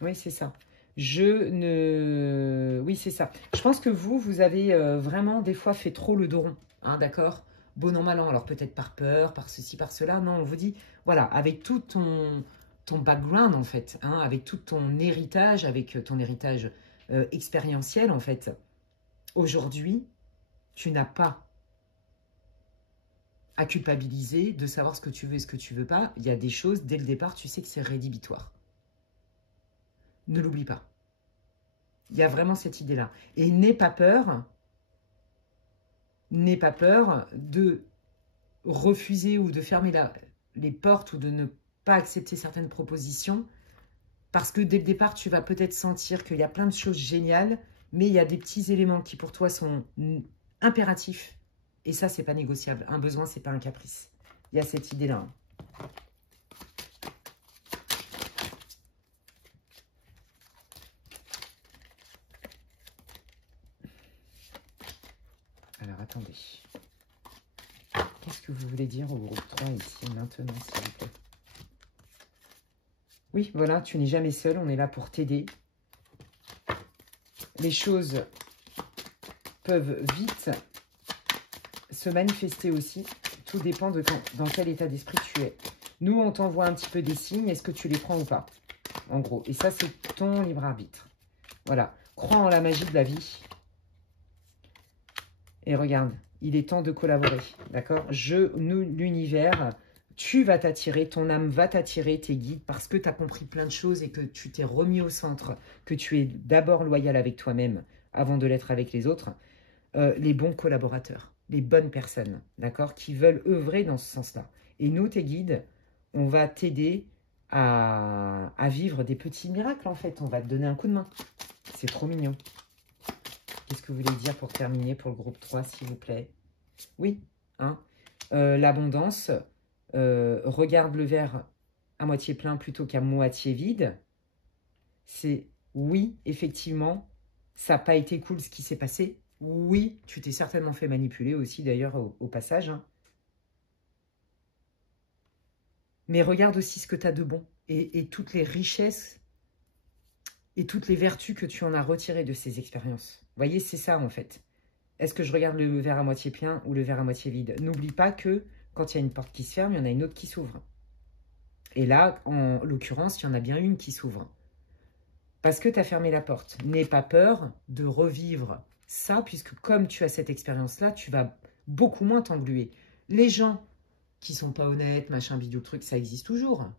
Oui, c'est ça. Oui, c'est ça. Je pense que vous avez vraiment des fois fait trop le dos rond, hein, d'accord? Bon an, mal an, alors peut-être par peur, par ceci, par cela. Non, on vous dit, voilà, avec tout ton background, en fait, hein, avec tout ton héritage, avec ton héritage expérientiel, en fait, aujourd'hui, tu n'as pas à culpabiliser de savoir ce que tu veux et ce que tu veux pas. Il y a des choses, dès le départ, tu sais que c'est rédhibitoire. Ne l'oublie pas. Il y a vraiment cette idée-là. Et n'aie pas peur de refuser ou de fermer les portes ou de ne pas accepter certaines propositions parce que dès le départ, tu vas peut-être sentir qu'il y a plein de choses géniales, mais il y a des petits éléments qui pour toi sont impératifs. Et ça, c'est pas négociable. Un besoin, c'est pas un caprice. Il y a cette idée-là. Hein. Alors, attendez. Qu'est-ce que vous voulez dire au groupe 3 ici, maintenant, s'il vous plaît? Oui, voilà, tu n'es jamais seul. On est là pour t'aider. Les choses peuvent vite se manifester aussi. Tout dépend de dans quel état d'esprit tu es. Nous, on t'envoie un petit peu des signes. Est-ce que tu les prends ou pas? En gros. Et ça, c'est ton libre arbitre. Voilà. Crois en la magie de la vie. Et regarde, il est temps de collaborer. D'accord? Nous, l'univers, tu vas t'attirer, ton âme va t'attirer, tes guides, parce que tu as compris plein de choses et que tu t'es remis au centre, que tu es d'abord loyal avec toi-même avant de l'être avec les autres. Les bons collaborateurs, les bonnes personnes, d'accord, qui veulent œuvrer dans ce sens-là. Et nous, tes guides, on va t'aider à vivre des petits miracles, en fait. On va te donner un coup de main. C'est trop mignon. Qu'est-ce que vous voulez dire pour terminer pour le groupe 3, s'il vous plaît? Oui, hein. L'abondance, regarde le verre à moitié plein plutôt qu'à moitié vide. C'est oui, effectivement, ça n'a pas été cool ce qui s'est passé. Oui, tu t'es certainement fait manipuler aussi, d'ailleurs, au passage. Hein. Mais regarde aussi ce que tu as de bon et toutes les richesses et toutes les vertus que tu en as retirées de ces expériences. Vous voyez, c'est ça, en fait. Est-ce que je regarde le verre à moitié plein ou le verre à moitié vide? N'oublie pas que quand il y a une porte qui se ferme, il y en a une autre qui s'ouvre. Et là, en l'occurrence, il y en a bien une qui s'ouvre. Parce que tu as fermé la porte. N'aie pas peur de revivre ça, puisque comme tu as cette expérience-là, tu vas beaucoup moins t'engluer. Les gens qui sont pas honnêtes, machin, bidule, truc, ça existe toujours.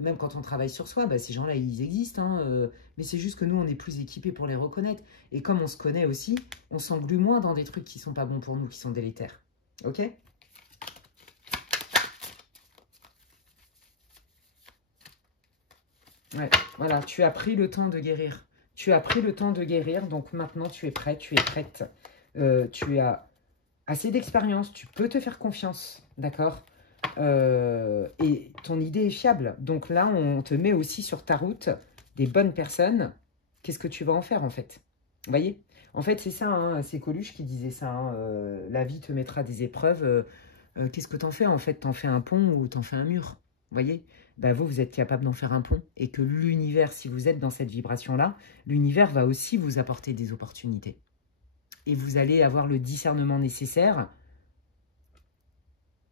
Même quand on travaille sur soi, bah, ces gens-là, ils existent. Hein, mais c'est juste que nous, on est plus équipés pour les reconnaître. Et comme on se connaît aussi, on s'englue moins dans des trucs qui sont pas bons pour nous, qui sont délétères. Ok ? Ouais, voilà, tu as pris le temps de guérir. Tu as pris le temps de guérir, donc maintenant tu es prêt, tu es prête. Tu as assez d'expérience, tu peux te faire confiance, d'accord? Et ton idée est fiable. Donc là, on te met aussi sur ta route des bonnes personnes. Qu'est-ce que tu vas en faire, en fait? Vous voyez? En fait, c'est ça, hein, c'est Coluche qui disait ça. Hein, la vie te mettra des épreuves. Qu'est-ce que t'en fais, en fait? T'en fais un pont ou t'en fais un mur? Vous voyez? Bah, vous êtes capable d'en faire un pont. Et que l'univers, si vous êtes dans cette vibration-là, l'univers va aussi vous apporter des opportunités. Et vous allez avoir le discernement nécessaire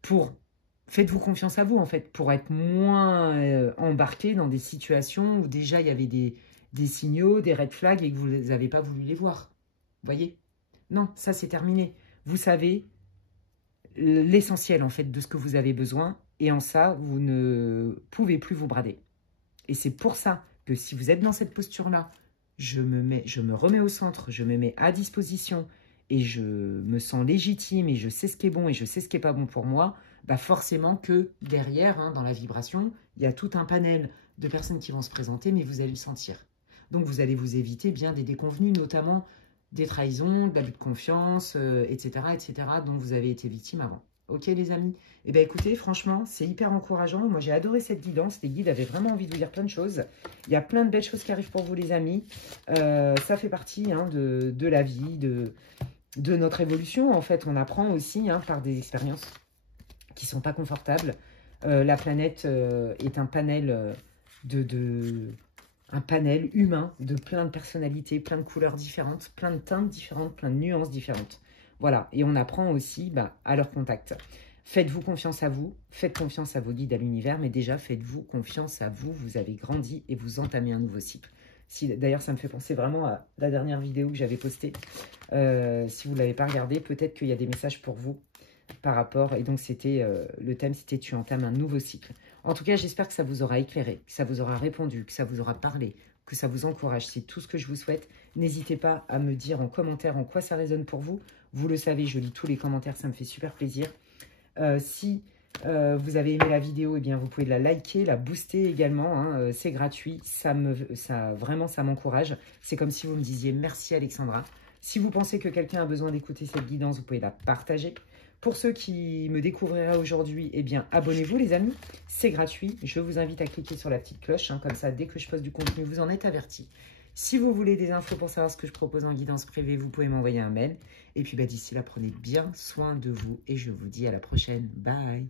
pour... Faites-vous confiance à vous, en fait, pour être moins embarqué dans des situations où déjà il y avait des signaux, des red flags et que vous n'avez pas voulu les voir. Vous voyez? Non, ça c'est terminé. Vous savez l'essentiel, en fait, de ce que vous avez besoin. Et en ça, vous ne pouvez plus vous brader. Et c'est pour ça que si vous êtes dans cette posture-là, je me remets au centre, je me mets à disposition et je me sens légitime et je sais ce qui est bon et je sais ce qui n'est pas bon pour moi, bah forcément que derrière, hein, dans la vibration, il y a tout un panel de personnes qui vont se présenter, mais vous allez le sentir. Donc vous allez vous éviter bien des déconvenus, notamment des trahisons, de l'abus de confiance, etc., dont vous avez été victime avant. Ok les amis? Eh bien écoutez, franchement, c'est hyper encourageant. Moi j'ai adoré cette guidance. Les guides avaient vraiment envie de vous dire plein de choses. Il y a plein de belles choses qui arrivent pour vous les amis. Ça fait partie hein, de la vie, de notre évolution. En fait, on apprend aussi hein, par des expériences qui ne sont pas confortables. La planète est un panel un panel humain de plein de personnalités, plein de couleurs différentes, plein de teintes différentes, plein de nuances différentes. Voilà, et on apprend aussi bah, à leur contact. Faites-vous confiance à vous, faites confiance à vos guides, à l'univers, mais déjà faites-vous confiance à vous, vous avez grandi et vous entamez un nouveau cycle. D'ailleurs, ça me fait penser vraiment à la dernière vidéo que j'avais postée. Si vous ne l'avez pas regardée, peut-être qu'il y a des messages pour vous par rapport, et donc c'était le thème, c'était tu entames un nouveau cycle. En tout cas, j'espère que ça vous aura éclairé, que ça vous aura répondu, que ça vous aura parlé, que ça vous encourage. C'est tout ce que je vous souhaite. N'hésitez pas à me dire en commentaire en quoi ça résonne pour vous. Vous le savez, je lis tous les commentaires, ça me fait super plaisir. Si vous avez aimé la vidéo, eh bien, vous pouvez la liker, la booster également. Hein, c'est gratuit. Vraiment, ça m'encourage. C'est comme si vous me disiez merci Alexandra. Si vous pensez que quelqu'un a besoin d'écouter cette guidance, vous pouvez la partager. Pour ceux qui me découvriraient aujourd'hui, eh bien, abonnez-vous les amis. C'est gratuit. Je vous invite à cliquer sur la petite cloche. Hein, comme ça, dès que je poste du contenu, vous en êtes avertis. Si vous voulez des infos pour savoir ce que je propose en guidance privée, vous pouvez m'envoyer un mail. Et puis, d'ici là, prenez bien soin de vous. Et je vous dis à la prochaine. Bye!